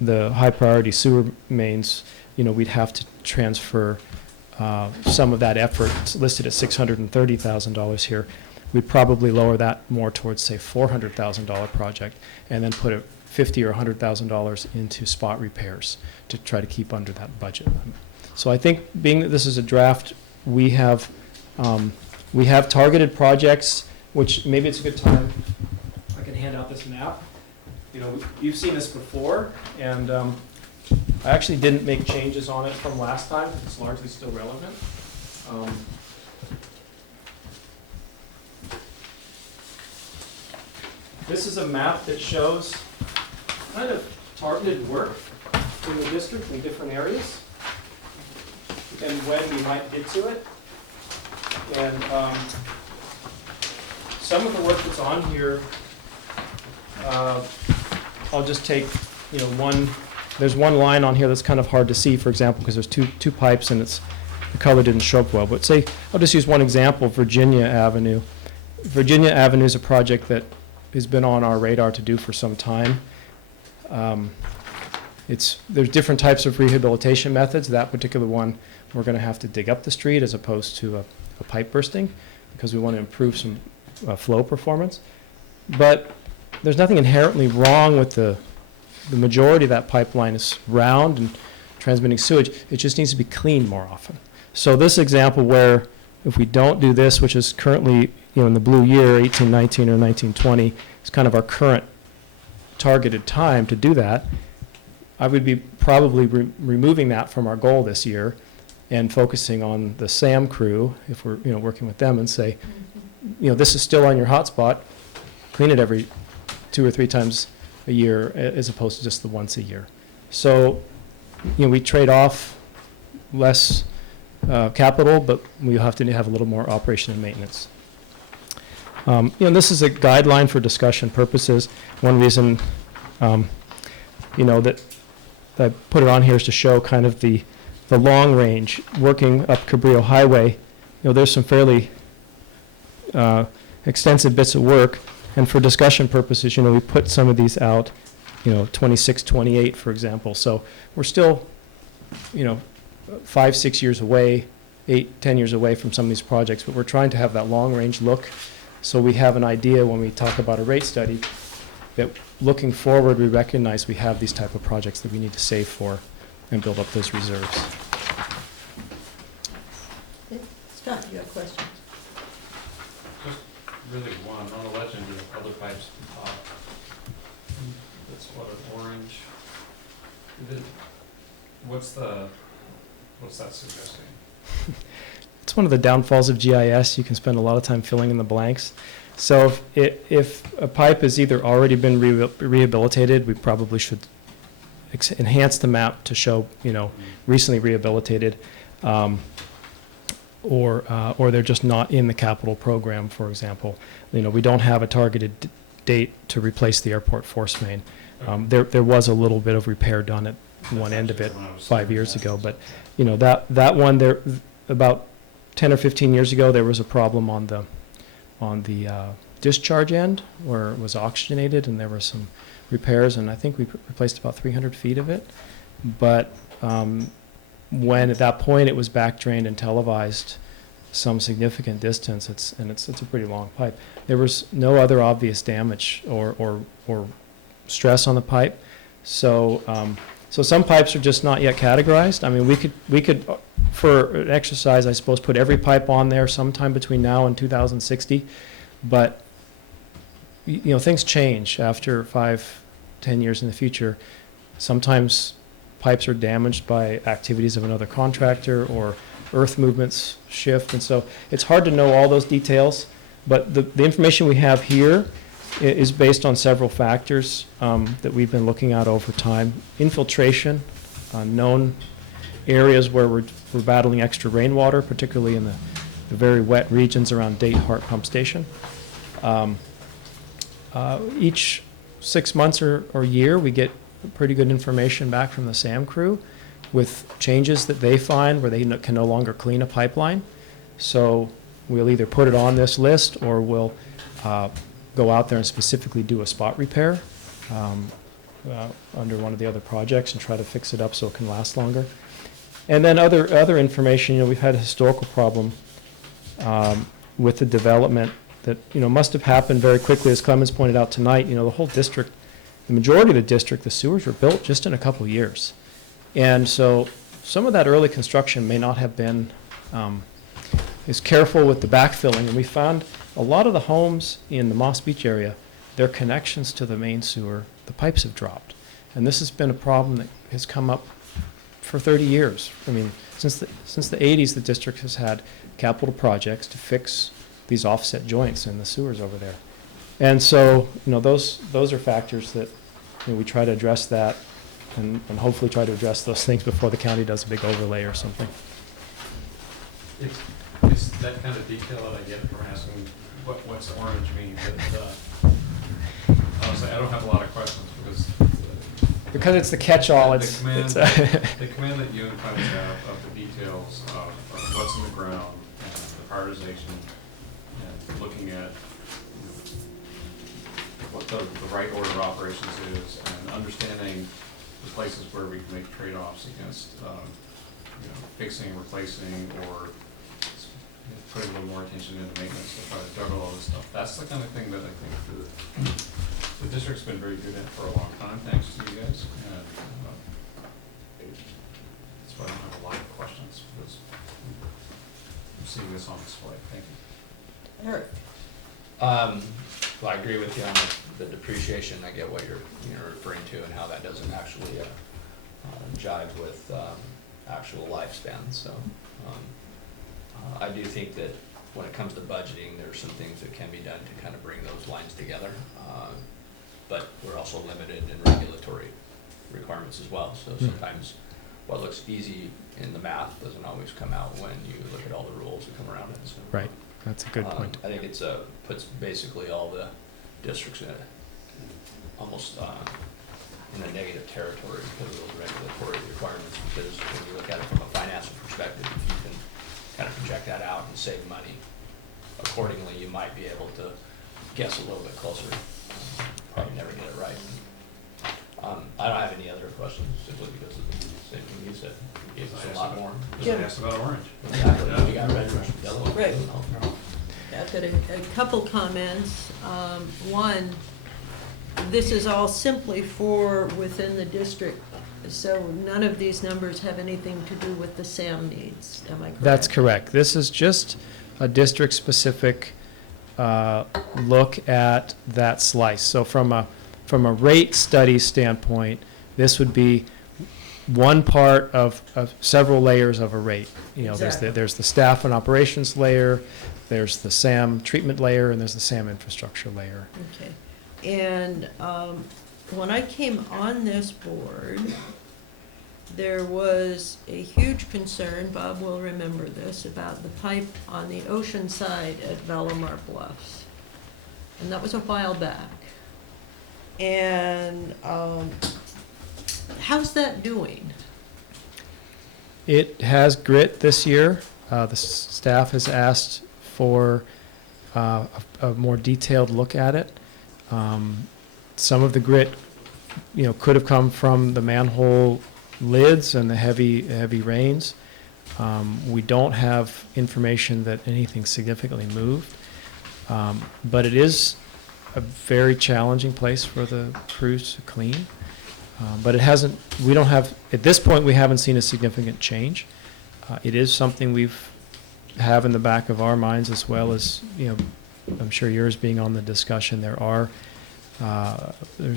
the high priority sewer mains, you know, we'd have to transfer some of that effort. It's listed at $630,000 here. We'd probably lower that more towards, say, $400,000 project, and then put a $50,000 or $100,000 into spot repairs to try to keep under that budget. So I think, being that this is a draft, we have targeted projects, which maybe it's a good time. I can hand out this map. You know, you've seen this before, and I actually didn't make changes on it from last time. It's largely still relevant. This is a map that shows kind of targeted work in the district in different areas and when we might get to it. And some of the work that's on here, I'll just take, you know, there's one line on here that's kind of hard to see, for example, because there's two pipes and the color didn't show up well. But say, I'll just use one example, Virginia Avenue. Virginia Avenue is a project that has been on our radar to do for some time. There's different types of rehabilitation methods. That particular one, we're going to have to dig up the street as opposed to a pipe bursting, because we want to improve some flow performance. But there's nothing inherently wrong with the majority of that pipeline is round and transmitting sewage. It just needs to be cleaned more often. So this example where if we don't do this, which is currently, in the blue year, 1819 or 1920, it's kind of our current targeted time to do that, I would be probably removing that from our goal this year and focusing on the SAM crew, if we're, working with them, and say, this is still on your hotspot, clean it every 2 or 3 times a year as opposed to just the once a year. So, we trade off less capital, but we have to have a little more operation and maintenance. This is a guideline for discussion purposes. One reason, that I put it on here is to show kind of the long range, working up Cabrillo Highway. There's some fairly extensive bits of work, and for discussion purposes, we put some of these out, 26, 28, for example. So we're still, 5, 6 years away, 8, 10 years away from some of these projects, but we're trying to have that long range look so we have an idea when we talk about a rate study that looking forward we recognize we have these type of projects that we need to save for and build up those reserves. Scott, you have questions? Just really one, on the legend, you have other pipes at the top. That's what, an orange? What's that suggesting? It's one of the downfalls of GIS. You can spend a lot of time filling in the blanks. So if a pipe has either already been rehabilitated, we probably should enhance the map to show, recently rehabilitated, or they're just not in the capital program, for example. We don't have a targeted date to replace the airport force main. There was a little bit of repair done at one end of it 5 years ago, but that one there, about 10 or 15 years ago, there was a problem on the discharge end where it was oxygenated, and there were some repairs, and I think we replaced about 300 feet of it. But when at that point it was back drained and televised some significant distance, it's a pretty long pipe. There was no other obvious damage or stress on the pipe, so some pipes are just not yet categorized. I mean, we could for an exercise, I suppose, put every pipe on there sometime between now and 2060, but things change after 5, 10 years in the future. Sometimes pipes are damaged by activities of another contractor, or earth movements shift, and so it's hard to know all those details, but the information we have here is based on several factors that we've been looking at over time. Infiltration, known areas where we're battling extra rainwater, particularly in the very wet regions around Date Hart Pump Station. Each 6 months or year, we get pretty good information back from the SAM crew with changes that they find where they can no longer clean a pipeline. So we'll either put it on this list, or we'll go out there and specifically do a spot repair under one of the other projects and try to fix it up so it can last longer. And then other information, we've had a historical problem with the development that must have happened very quickly, as Clemens pointed out tonight. The whole district, the majority of the district, the sewers were built just in a couple of years, and so some of that early construction may not have been as careful with the backfilling. And we found a lot of the homes in the Moss Beach area, their connections to the main sewer, the pipes have dropped, and this has been a problem that has come up for 30 years. I mean, since the 80s, the district has had capital projects to fix these offset joints in the sewers over there. And so, those are factors that we try to address that, and hopefully try to address those things before the county does a big overlay or something. It's that kind of detail that I get from asking what's orange mean. Honestly, I don't have a lot of questions because it's the catch-all. The command that you and Clemens have of the details of what's in the ground and the prioritization and looking at what the right order of operations is, and understanding the places where we can make trade-offs against fixing, replacing, or putting a little more attention into maintenance to try to juggle all this stuff. That's the kind of thing that I think The district's been very good at it for a long time, thanks to you guys, and that's why I don't have a lot of questions, because I'm seeing this on display. Thank you. Eric? Well, I agree with you on the depreciation. I get what you're referring to and how that doesn't actually jive with actual lifespan. So I do think that when it comes to budgeting, there are some things that can be done to kind of bring those lines together. But we're also limited in regulatory requirements as well. So sometimes what looks easy in the math doesn't always come out when you look at all the rules that come around it. So, Right, that's a good point. I think it's puts basically all the districts in almost in a negative territory because of those regulatory requirements. Because when you look at it from a financial perspective, if you can kind of project that out and save money accordingly, you might be able to guess a little bit closer. Probably never get it right. I don't have any other questions simply because of the same thing you said. You gave us a lot more. Jim. Asked about orange. Exactly. We got red, orange, yellow. Right. I've got a couple comments. One, this is all simply for within the district, so none of these numbers have anything to do with the SAM needs, am I correct? That's correct. This is just a district-specific look at that slice. So from a rate study standpoint, this would be one part of several layers of a rate. You know, Exactly. there's the staff and operations layer, there's the SAM treatment layer, and there's the SAM infrastructure layer. Okay, and when I came on this board, there was a huge concern, Bob will remember this, about the pipe on the ocean side at Valamar Bluffs. And that was a while back. And how's that doing? It has grit this year. The staff has asked for a more detailed look at it. Some of the grit, could have come from the manhole lids and the heavy rains. We don't have information that anything significantly moved, but it is a very challenging place for the crews to clean. But at this point, we haven't seen a significant change. It is something have in the back of our minds, as well as, I'm sure yours being on the discussion. There's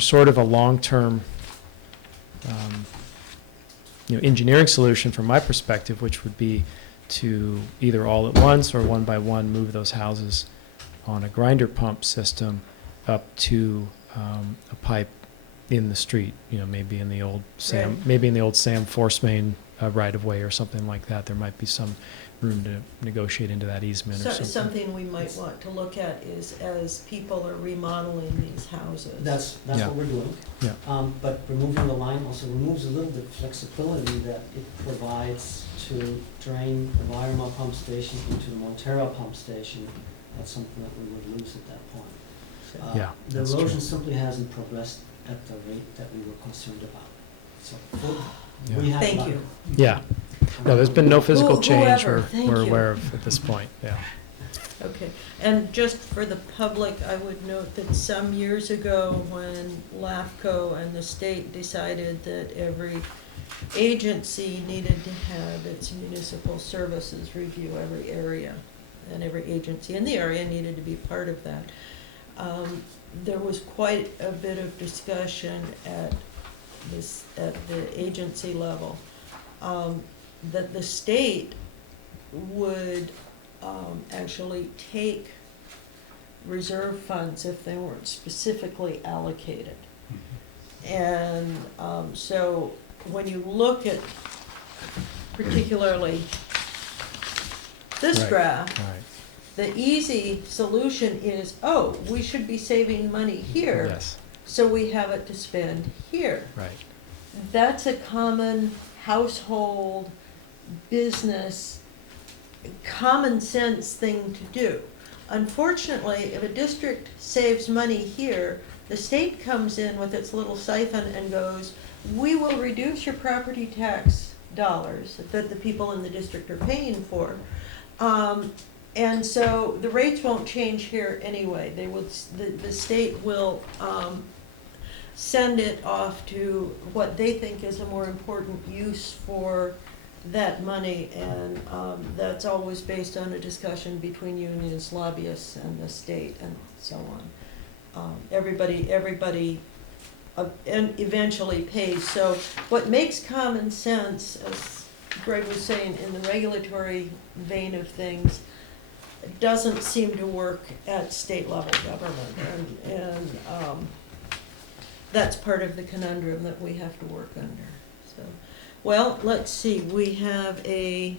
sort of a long-term engineering solution from my perspective, which would be to either all at once or one by one move those houses on a grinder pump system up to a pipe in the street, maybe in the old SAM force main right of way or something like that. There might be some room to negotiate into that easement or something. Something we might want to look at is as people are remodeling these houses. That's Yeah. what we're doing. Yeah. But removing the line also removes a little bit of flexibility that it provides to drain the Weimar pump station into the Montara pump station. That's something that we would lose at that point. Yeah, The that's erosion true. simply hasn't progressed at the rate that we were concerned about. So Yeah. we have. Thank about- you. Yeah. No, there's been no physical change Whoever, thank we're you. aware of at this point, yeah. Okay, and just for the public, I would note that some years ago, when LAFCO and the state decided that every agency needed to have its municipal services review every area, and every agency in the area needed to be part of that, there was quite a bit of discussion at the agency level, that the state would actually take reserve funds if they weren't specifically allocated. And so when you look at particularly this Right. graph, Right, the easy solution is, we should be saving money here, yes, so we have it to spend here. right. That's a common household, business, common sense thing to do. Unfortunately, if a district saves money here, the state comes in with its little siphon and goes, we will reduce your property tax dollars that the people in the district are paying for. And so the rates won't change here anyway. They will, the state will, send it off to what they think is a more important use for that money, and, that's always based on a discussion between unions, lobbyists, and the state, and so on. Everybody, and eventually pays. So what makes common sense, as Greg was saying, in the regulatory vein of things, doesn't seem to work at state level government, and that's part of the conundrum that we have to work under, so. Well, let's see, we have a,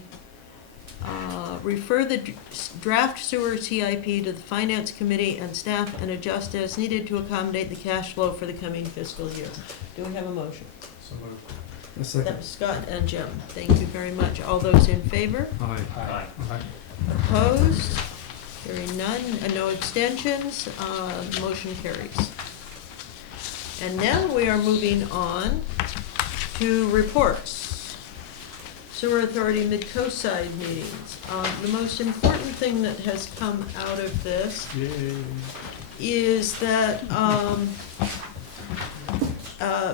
refer the draft sewer CIP to the Finance Committee and staff and adjust as needed to accommodate the cash flow for the coming fiscal year. Do we have a motion? So moved. A second. That was Scott and Jim. Thank you very much. All those in favor? Aye. Aye. Opposed? Hearing none, and no abstentions, motion carries. And now we are moving on to reports. Sewer Authority Mid-Coast Side meetings. The most important thing that has come out of this is that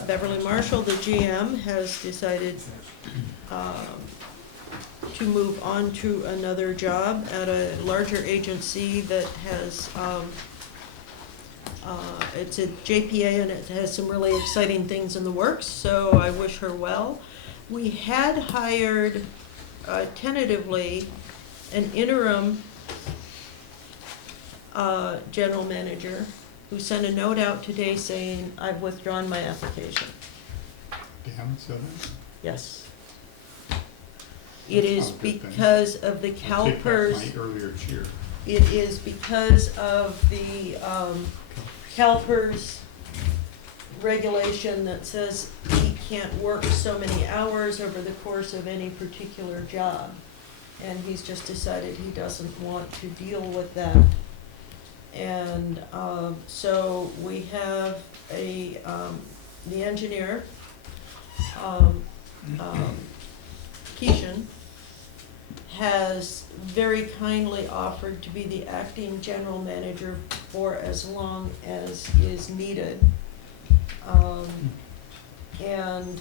Beverly Marshall, the GM, has decided to move on to another job at a larger agency that has, it's a JPA, and it has some really exciting things in the works, so I wish her well. We had hired tentatively an interim general manager who sent a note out today saying, I've withdrawn my application. Dan said that? Yes. It is That's not a good thing. because of the I take back CalPERS. my earlier cheer. It is because of the CalPERS regulation that says he can't work so many hours over the course of any particular job. And he's just decided he doesn't want to deal with that. And so we have the engineer, Keishan, has very kindly offered to be the acting general manager for as long as is needed. And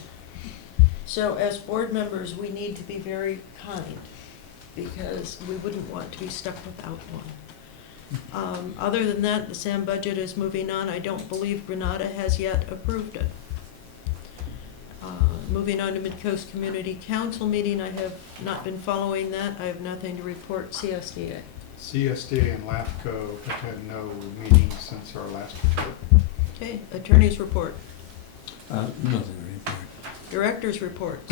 so as board members, we need to be very kind, because we wouldn't want to be stuck without one. Other than that, the SAM budget is moving on. I don't believe Granada has yet approved it. Moving on to Mid-Coast Community Council meeting, I have not been following that. I have nothing to report. CSDA. CSDA and LAFCO have had no meetings since our last report. Okay, attorney's report. Nothing or anything. Director's reports.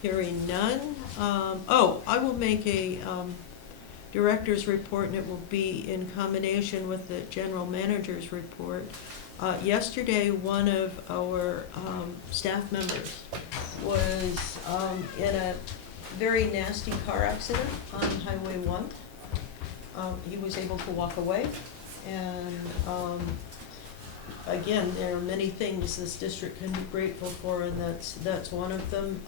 Hearing none. I will make a director's report, and it will be in combination with the general manager's report. Yesterday, one of our staff members was in a very nasty car accident on Highway 1. He was able to walk away, and again, there are many things this district can be grateful for, and that's one of them.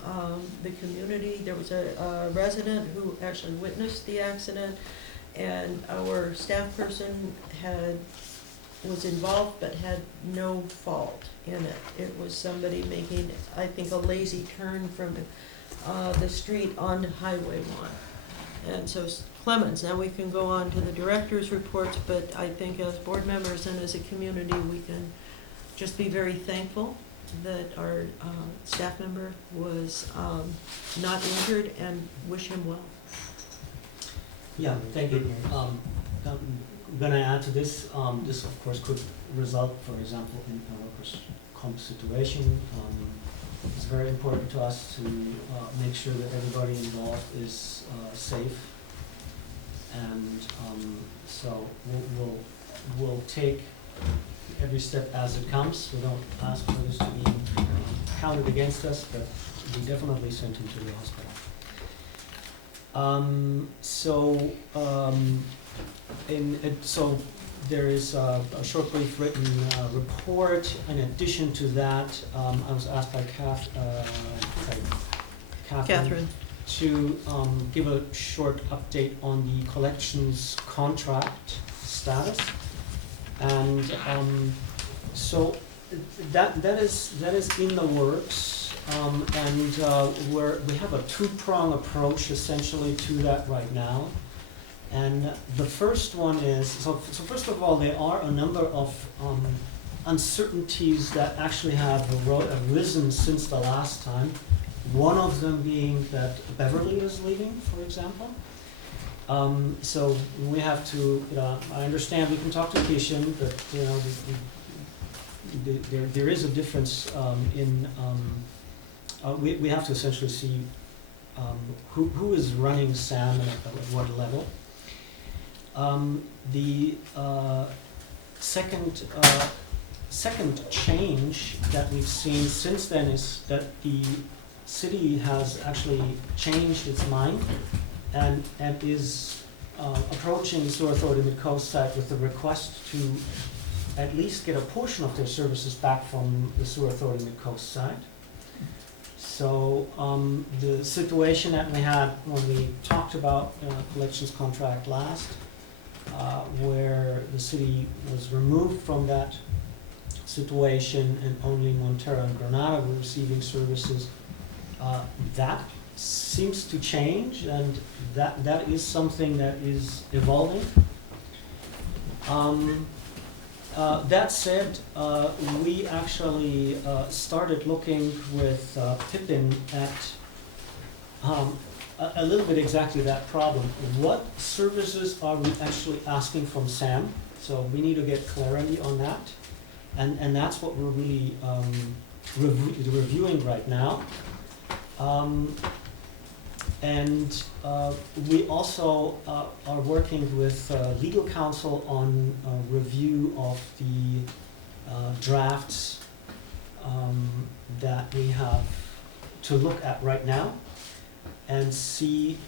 The community, there was a resident who actually witnessed the accident, and our staff person was involved but had no fault in it. It was somebody making, I think, a lazy turn from the street onto Highway 1. And so Clemens, now we can go on to the director's reports, but I think as board members and as a community, we can just be very thankful that our staff member was not injured, and wish him well. Yeah, thank you. I'm gonna add to this, this of course could result, for example, in a workers' comp situation. It's very important to us to make sure that everybody involved is safe. And so we'll take every step as it comes. We don't ask for this to be counted against us, but we definitely sent him to the hospital. So there is a short brief written report. In addition to that, I was asked by Catherine to give a short update on the collections contract status. And so that is in the works, and we have a two-prong approach essentially to that right now. And the first one is, so first of all, there are a number of uncertainties that actually have arisen since the last time. One of them being that Beverly is leaving, for example. So we have to, I understand we can talk to Kishan, but there is a difference in, we have to essentially see who is running SAM and at what level. The second change that we've seen since then is that the city has actually changed its mind and is approaching the sewer authority mid-coast site with a request to at least get a portion of their services back from the sewer authority mid-coast site. So the situation that we had when we talked about collections contract last, where the city was removed from that situation and only Montara and Granada were receiving services, that seems to change, and that is something that is evolving. That said, we actually started looking with Pippin at a little bit exactly that problem. What services are we actually asking from SAM? So we need to get clarity on that. And that's what we're really reviewing right now. And we also are working with legal counsel on a review of the drafts that we have to look at right now and see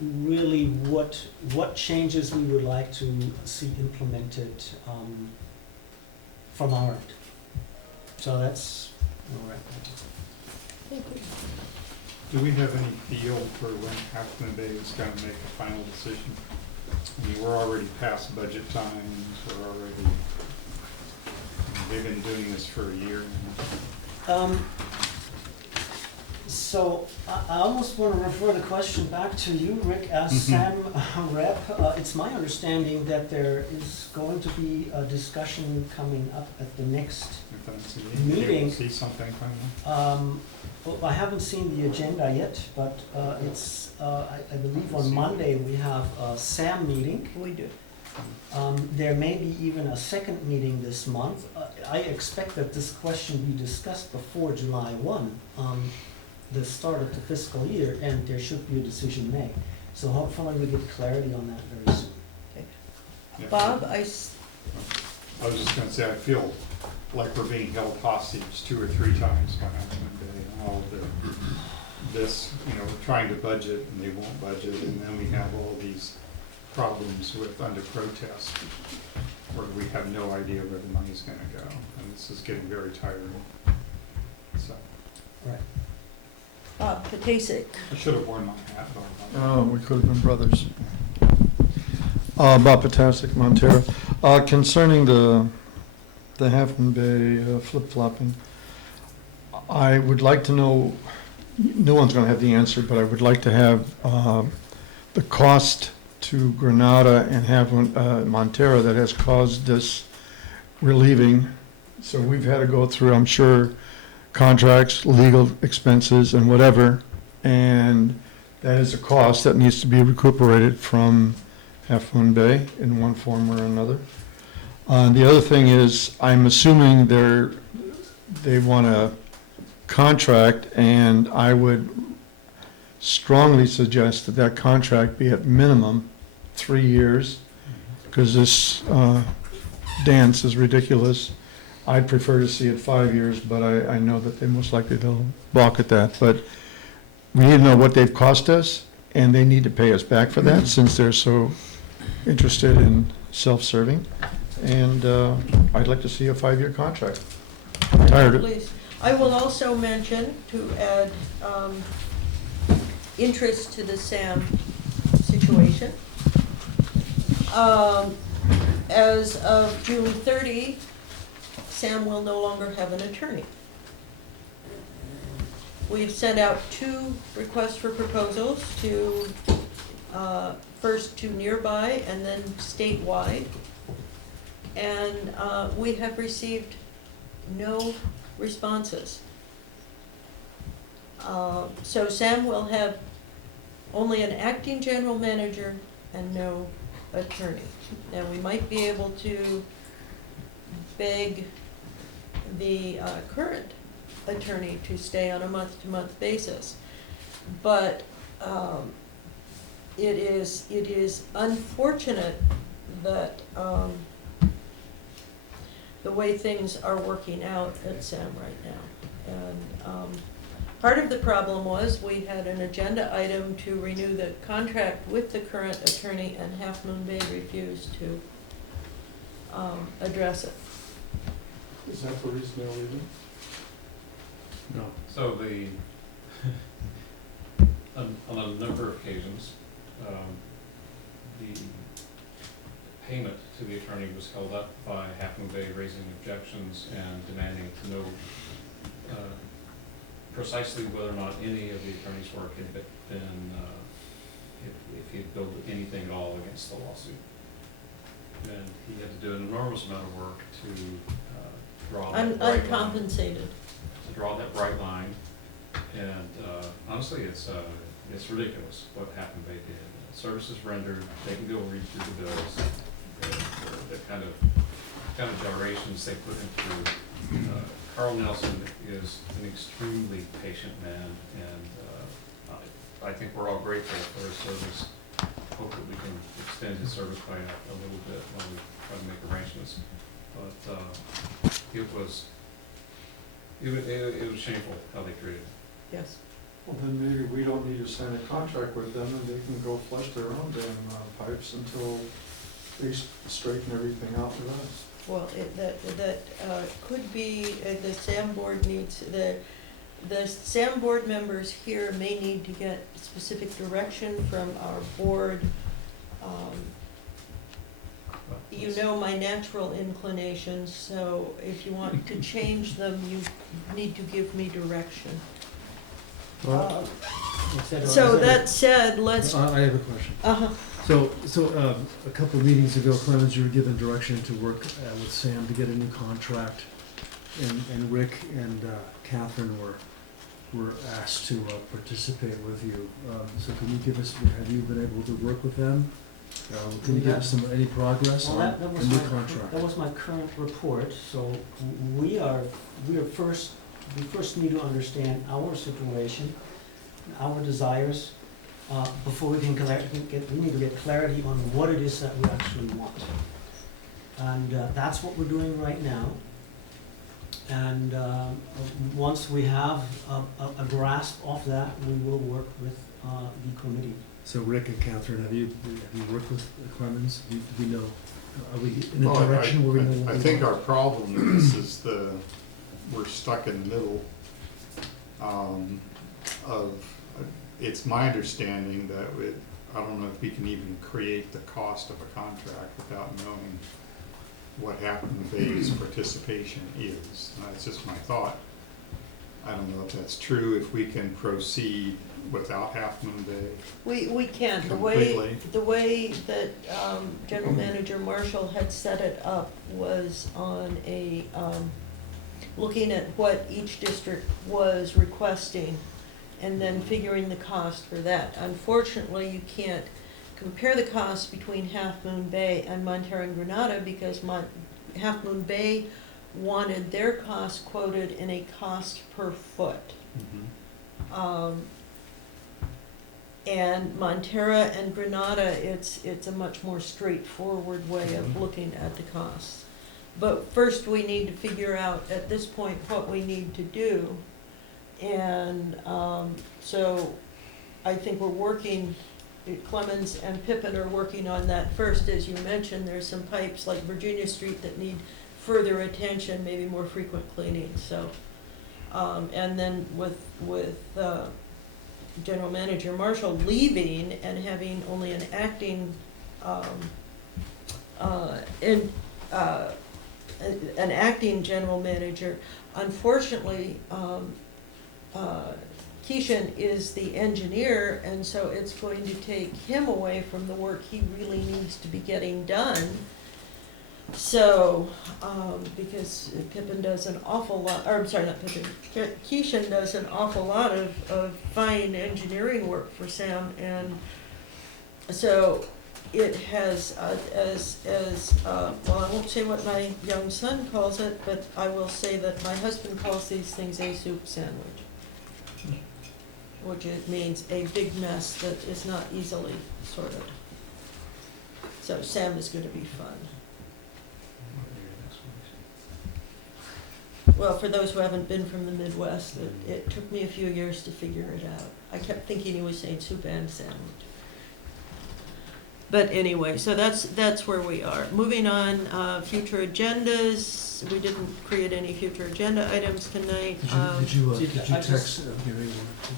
really what changes we would like to see implemented from our end. So that's all right. Thank you. Do we have any feel for when Half Bay is going to make a final decision? I mean, we're already past budget times, we're already, they've been doing this for a year now. So I almost want to refer the question back to you, Rick, as SAM rep. It's my understanding that there is going to be a discussion coming up at the next meeting. See something finally? Well, I haven't seen the agenda yet, but it's, I believe on Monday we have a SAM meeting. We do. There may be even a second meeting this month. I expect that this question be discussed before July 1, the start of the fiscal year, and there should be a decision made. So hopefully we get clarity on that very soon. Yeah. Bob, I was just going to say, I feel like we're being held hostage 2 or 3 times by Half Bay and all of this, we're trying to budget and they won't budget, and then we have all these problems with under protest where we have no idea where the money's going to go, and this is getting very tiring. So. Right. Bob Patasek. I should have worn my hat. Oh, we could have been brothers. Bob Patasek, Montara. Concerning the Half Bay flip-flopping, I would like to know, no one's going to have the answer, but I would like to have the cost to Granada and Montara that has caused this relieving. So we've had to go through, I'm sure, contracts, legal expenses, and whatever, and that is a cost that needs to be recuperated from Half Bay in one form or another. The other thing is, I'm assuming they want a contract, and I would strongly suggest that contract be at minimum 3 years, because this dance is ridiculous. I'd prefer to see it 5 years, but I know that they most likely they'll balk at that. But we need to know what they've cost us, and they need to pay us back for that since they're so interested in self-serving. And I'd like to see a 5-year contract. I'm tired of it. Please. I will also mention, to add interest to the Sam situation. As of June 30, Sam will no longer have an attorney. We've sent out 2 requests for proposals to, first to nearby and then statewide. And we have received no responses. So Sam will have only an acting general manager and no attorney. Now, we might be able to beg the current attorney to stay on a month-to-month basis. But it is unfortunate that the way things are working out at Sam right now. And part of the problem was we had an agenda item to renew the contract with the current attorney, and Half Moon Bay refused to address it. Is that the reason they're leaving? No. So the, on a number of occasions, the payment to the attorney was held up by Half Moon Bay raising objections and demanding to know precisely whether or not any of the attorney's work had been, if he had billed anything at all against the lawsuit. And he had to do an enormous amount of work to draw that bright line. Uncompensated. To draw that bright line, and honestly, it's ridiculous what Half Moon Bay did. Services rendered, they can go read through the bills, the kind of gyrations they put into. Carl Nelson is an extremely patient man, and I think we're all grateful for his service. Hope that we can extend his service by a little bit while we try to make arrangements. But it was shameful how they treated him. Yes. Well, then maybe we don't need to sign a contract with them, and they can go flush their own damn pipes until they straighten everything out with us. Well, that could be, the SAM board needs, the SAM board members here may need to get specific direction from our board. You know my natural inclinations, so if you want to change them, you need to give me direction. So that said, let's, I have a question. uh-huh, So a couple of meetings ago, Clemens, you were given direction to work with Sam to get a new contract, and Rick and Catherine were asked to participate with you. So can you give us, have you been able to work with them? Can you give us any progress Well, on that a was new my, contract? that was my current report, so we first need to understand our situation, our desires, before we can we need to get clarity on what it is that we actually want. And that's what we're doing right now. And once we have a grasp of that, we will work with the committee. So Rick and Catherine, have you worked with Clemens? Do we know, are we in a Well, direction where we know what we I think want? our problem in this is we're stuck in the middle of, it's my understanding that I don't know if we can even create the cost of a contract without knowing what Half Moon Bay's participation is. That's just my thought. I don't know if that's true, if we can proceed without Half Moon Bay. we can. Completely. The way that General Manager Marshall had set it up was on a, looking at what each district was requesting and then figuring the cost for that. Unfortunately, you can't compare the cost between Half Moon Bay and Montara and Granada because Half Moon Bay wanted their cost quoted in a cost per foot. And Montara and Granada, it's a much more straightforward way of looking at the costs. But first we need to figure out at this point what we need to do. And so I think we're working, Clemens and Pippin are working on that first. As you mentioned, there's some pipes like Virginia Street that need further attention, maybe more frequent cleaning, so. And then with General Manager Marshall leaving and having only an acting, an acting general manager. Unfortunately, Keishan is the engineer, and so it's going to take him away from the work he really needs to be getting done. So, because Pippin does an awful lot, or I'm sorry, not Pippin, Keishan does an awful lot of fine engineering work for Sam, and so it has, well, I won't say what my young son calls it, but I will say that my husband calls these things a soup sandwich, which it means a big mess that is not easily sorted. So Sam is gonna be fun. Well, for those who haven't been from the Midwest, it took me a few years to figure it out. I kept thinking he was saying soup and sandwich. But anyway, so that's where we are. Moving on, future agendas. We didn't create any future agenda items tonight. Did you I text just- Gary one or two?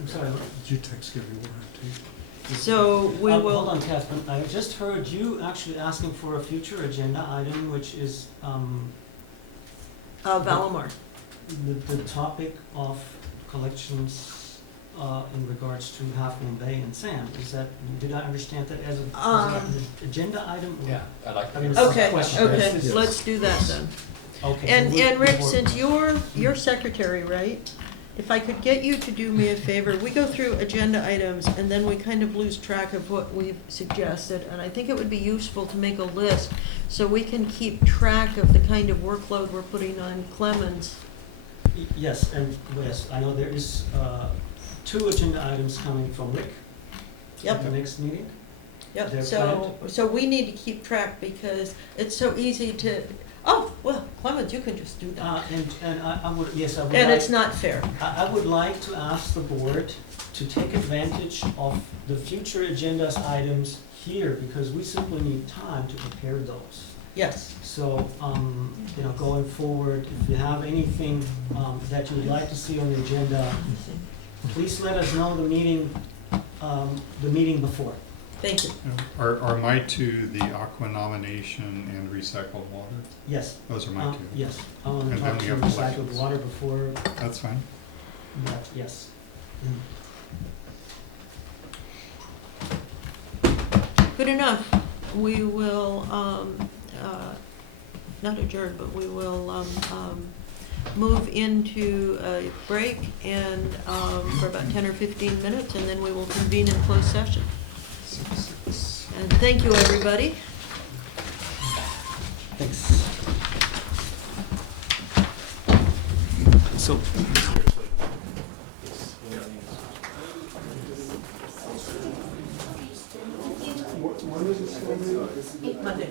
I'm sorry, Did you text Gary one or two? So we hold will, on, Catherine, I just heard you actually asking for a future agenda item, which is, Valamar. the topic of collections, in regards to Half Moon Bay and Sam. Is that, did I understand that as an agenda item? or- Yeah, I like I mean, that. it's a Okay, question. okay, Yes. let's do that then. Okay. And, so we- and Rick, we- since you're secretary, right? If I could get you to do me a favor, we go through agenda items and then we kind of lose track of what we've suggested. And I think it would be useful to make a list so we can keep track of the kind of workload we're putting on Clemens. Yes, and yes, I know there is, 2 agenda items coming from Rick at the next meeting. Yep, They're so we need to keep track because it's so easy to, oh, well, Clemens, you can just do that. And I would, yes, I would And like, it's not fair. I would like to ask the board to take advantage of the future agendas items here, because we simply need time to prepare those. Yes. So, going forward, if you have anything, that you would like to see on the agenda, please let us know the meeting before. Thank you. Are my two the aqua nomination and recycled water? Yes. Those are my two. Yes, I want to And talk then to we have recycled elections. water before, That's fine. but yes. Good enough. We will, not adjourn, but we will, move into a break and, for about 10 or 15 minutes, and then we will convene in closed session. And thank you, everybody. Thanks. So. Monday.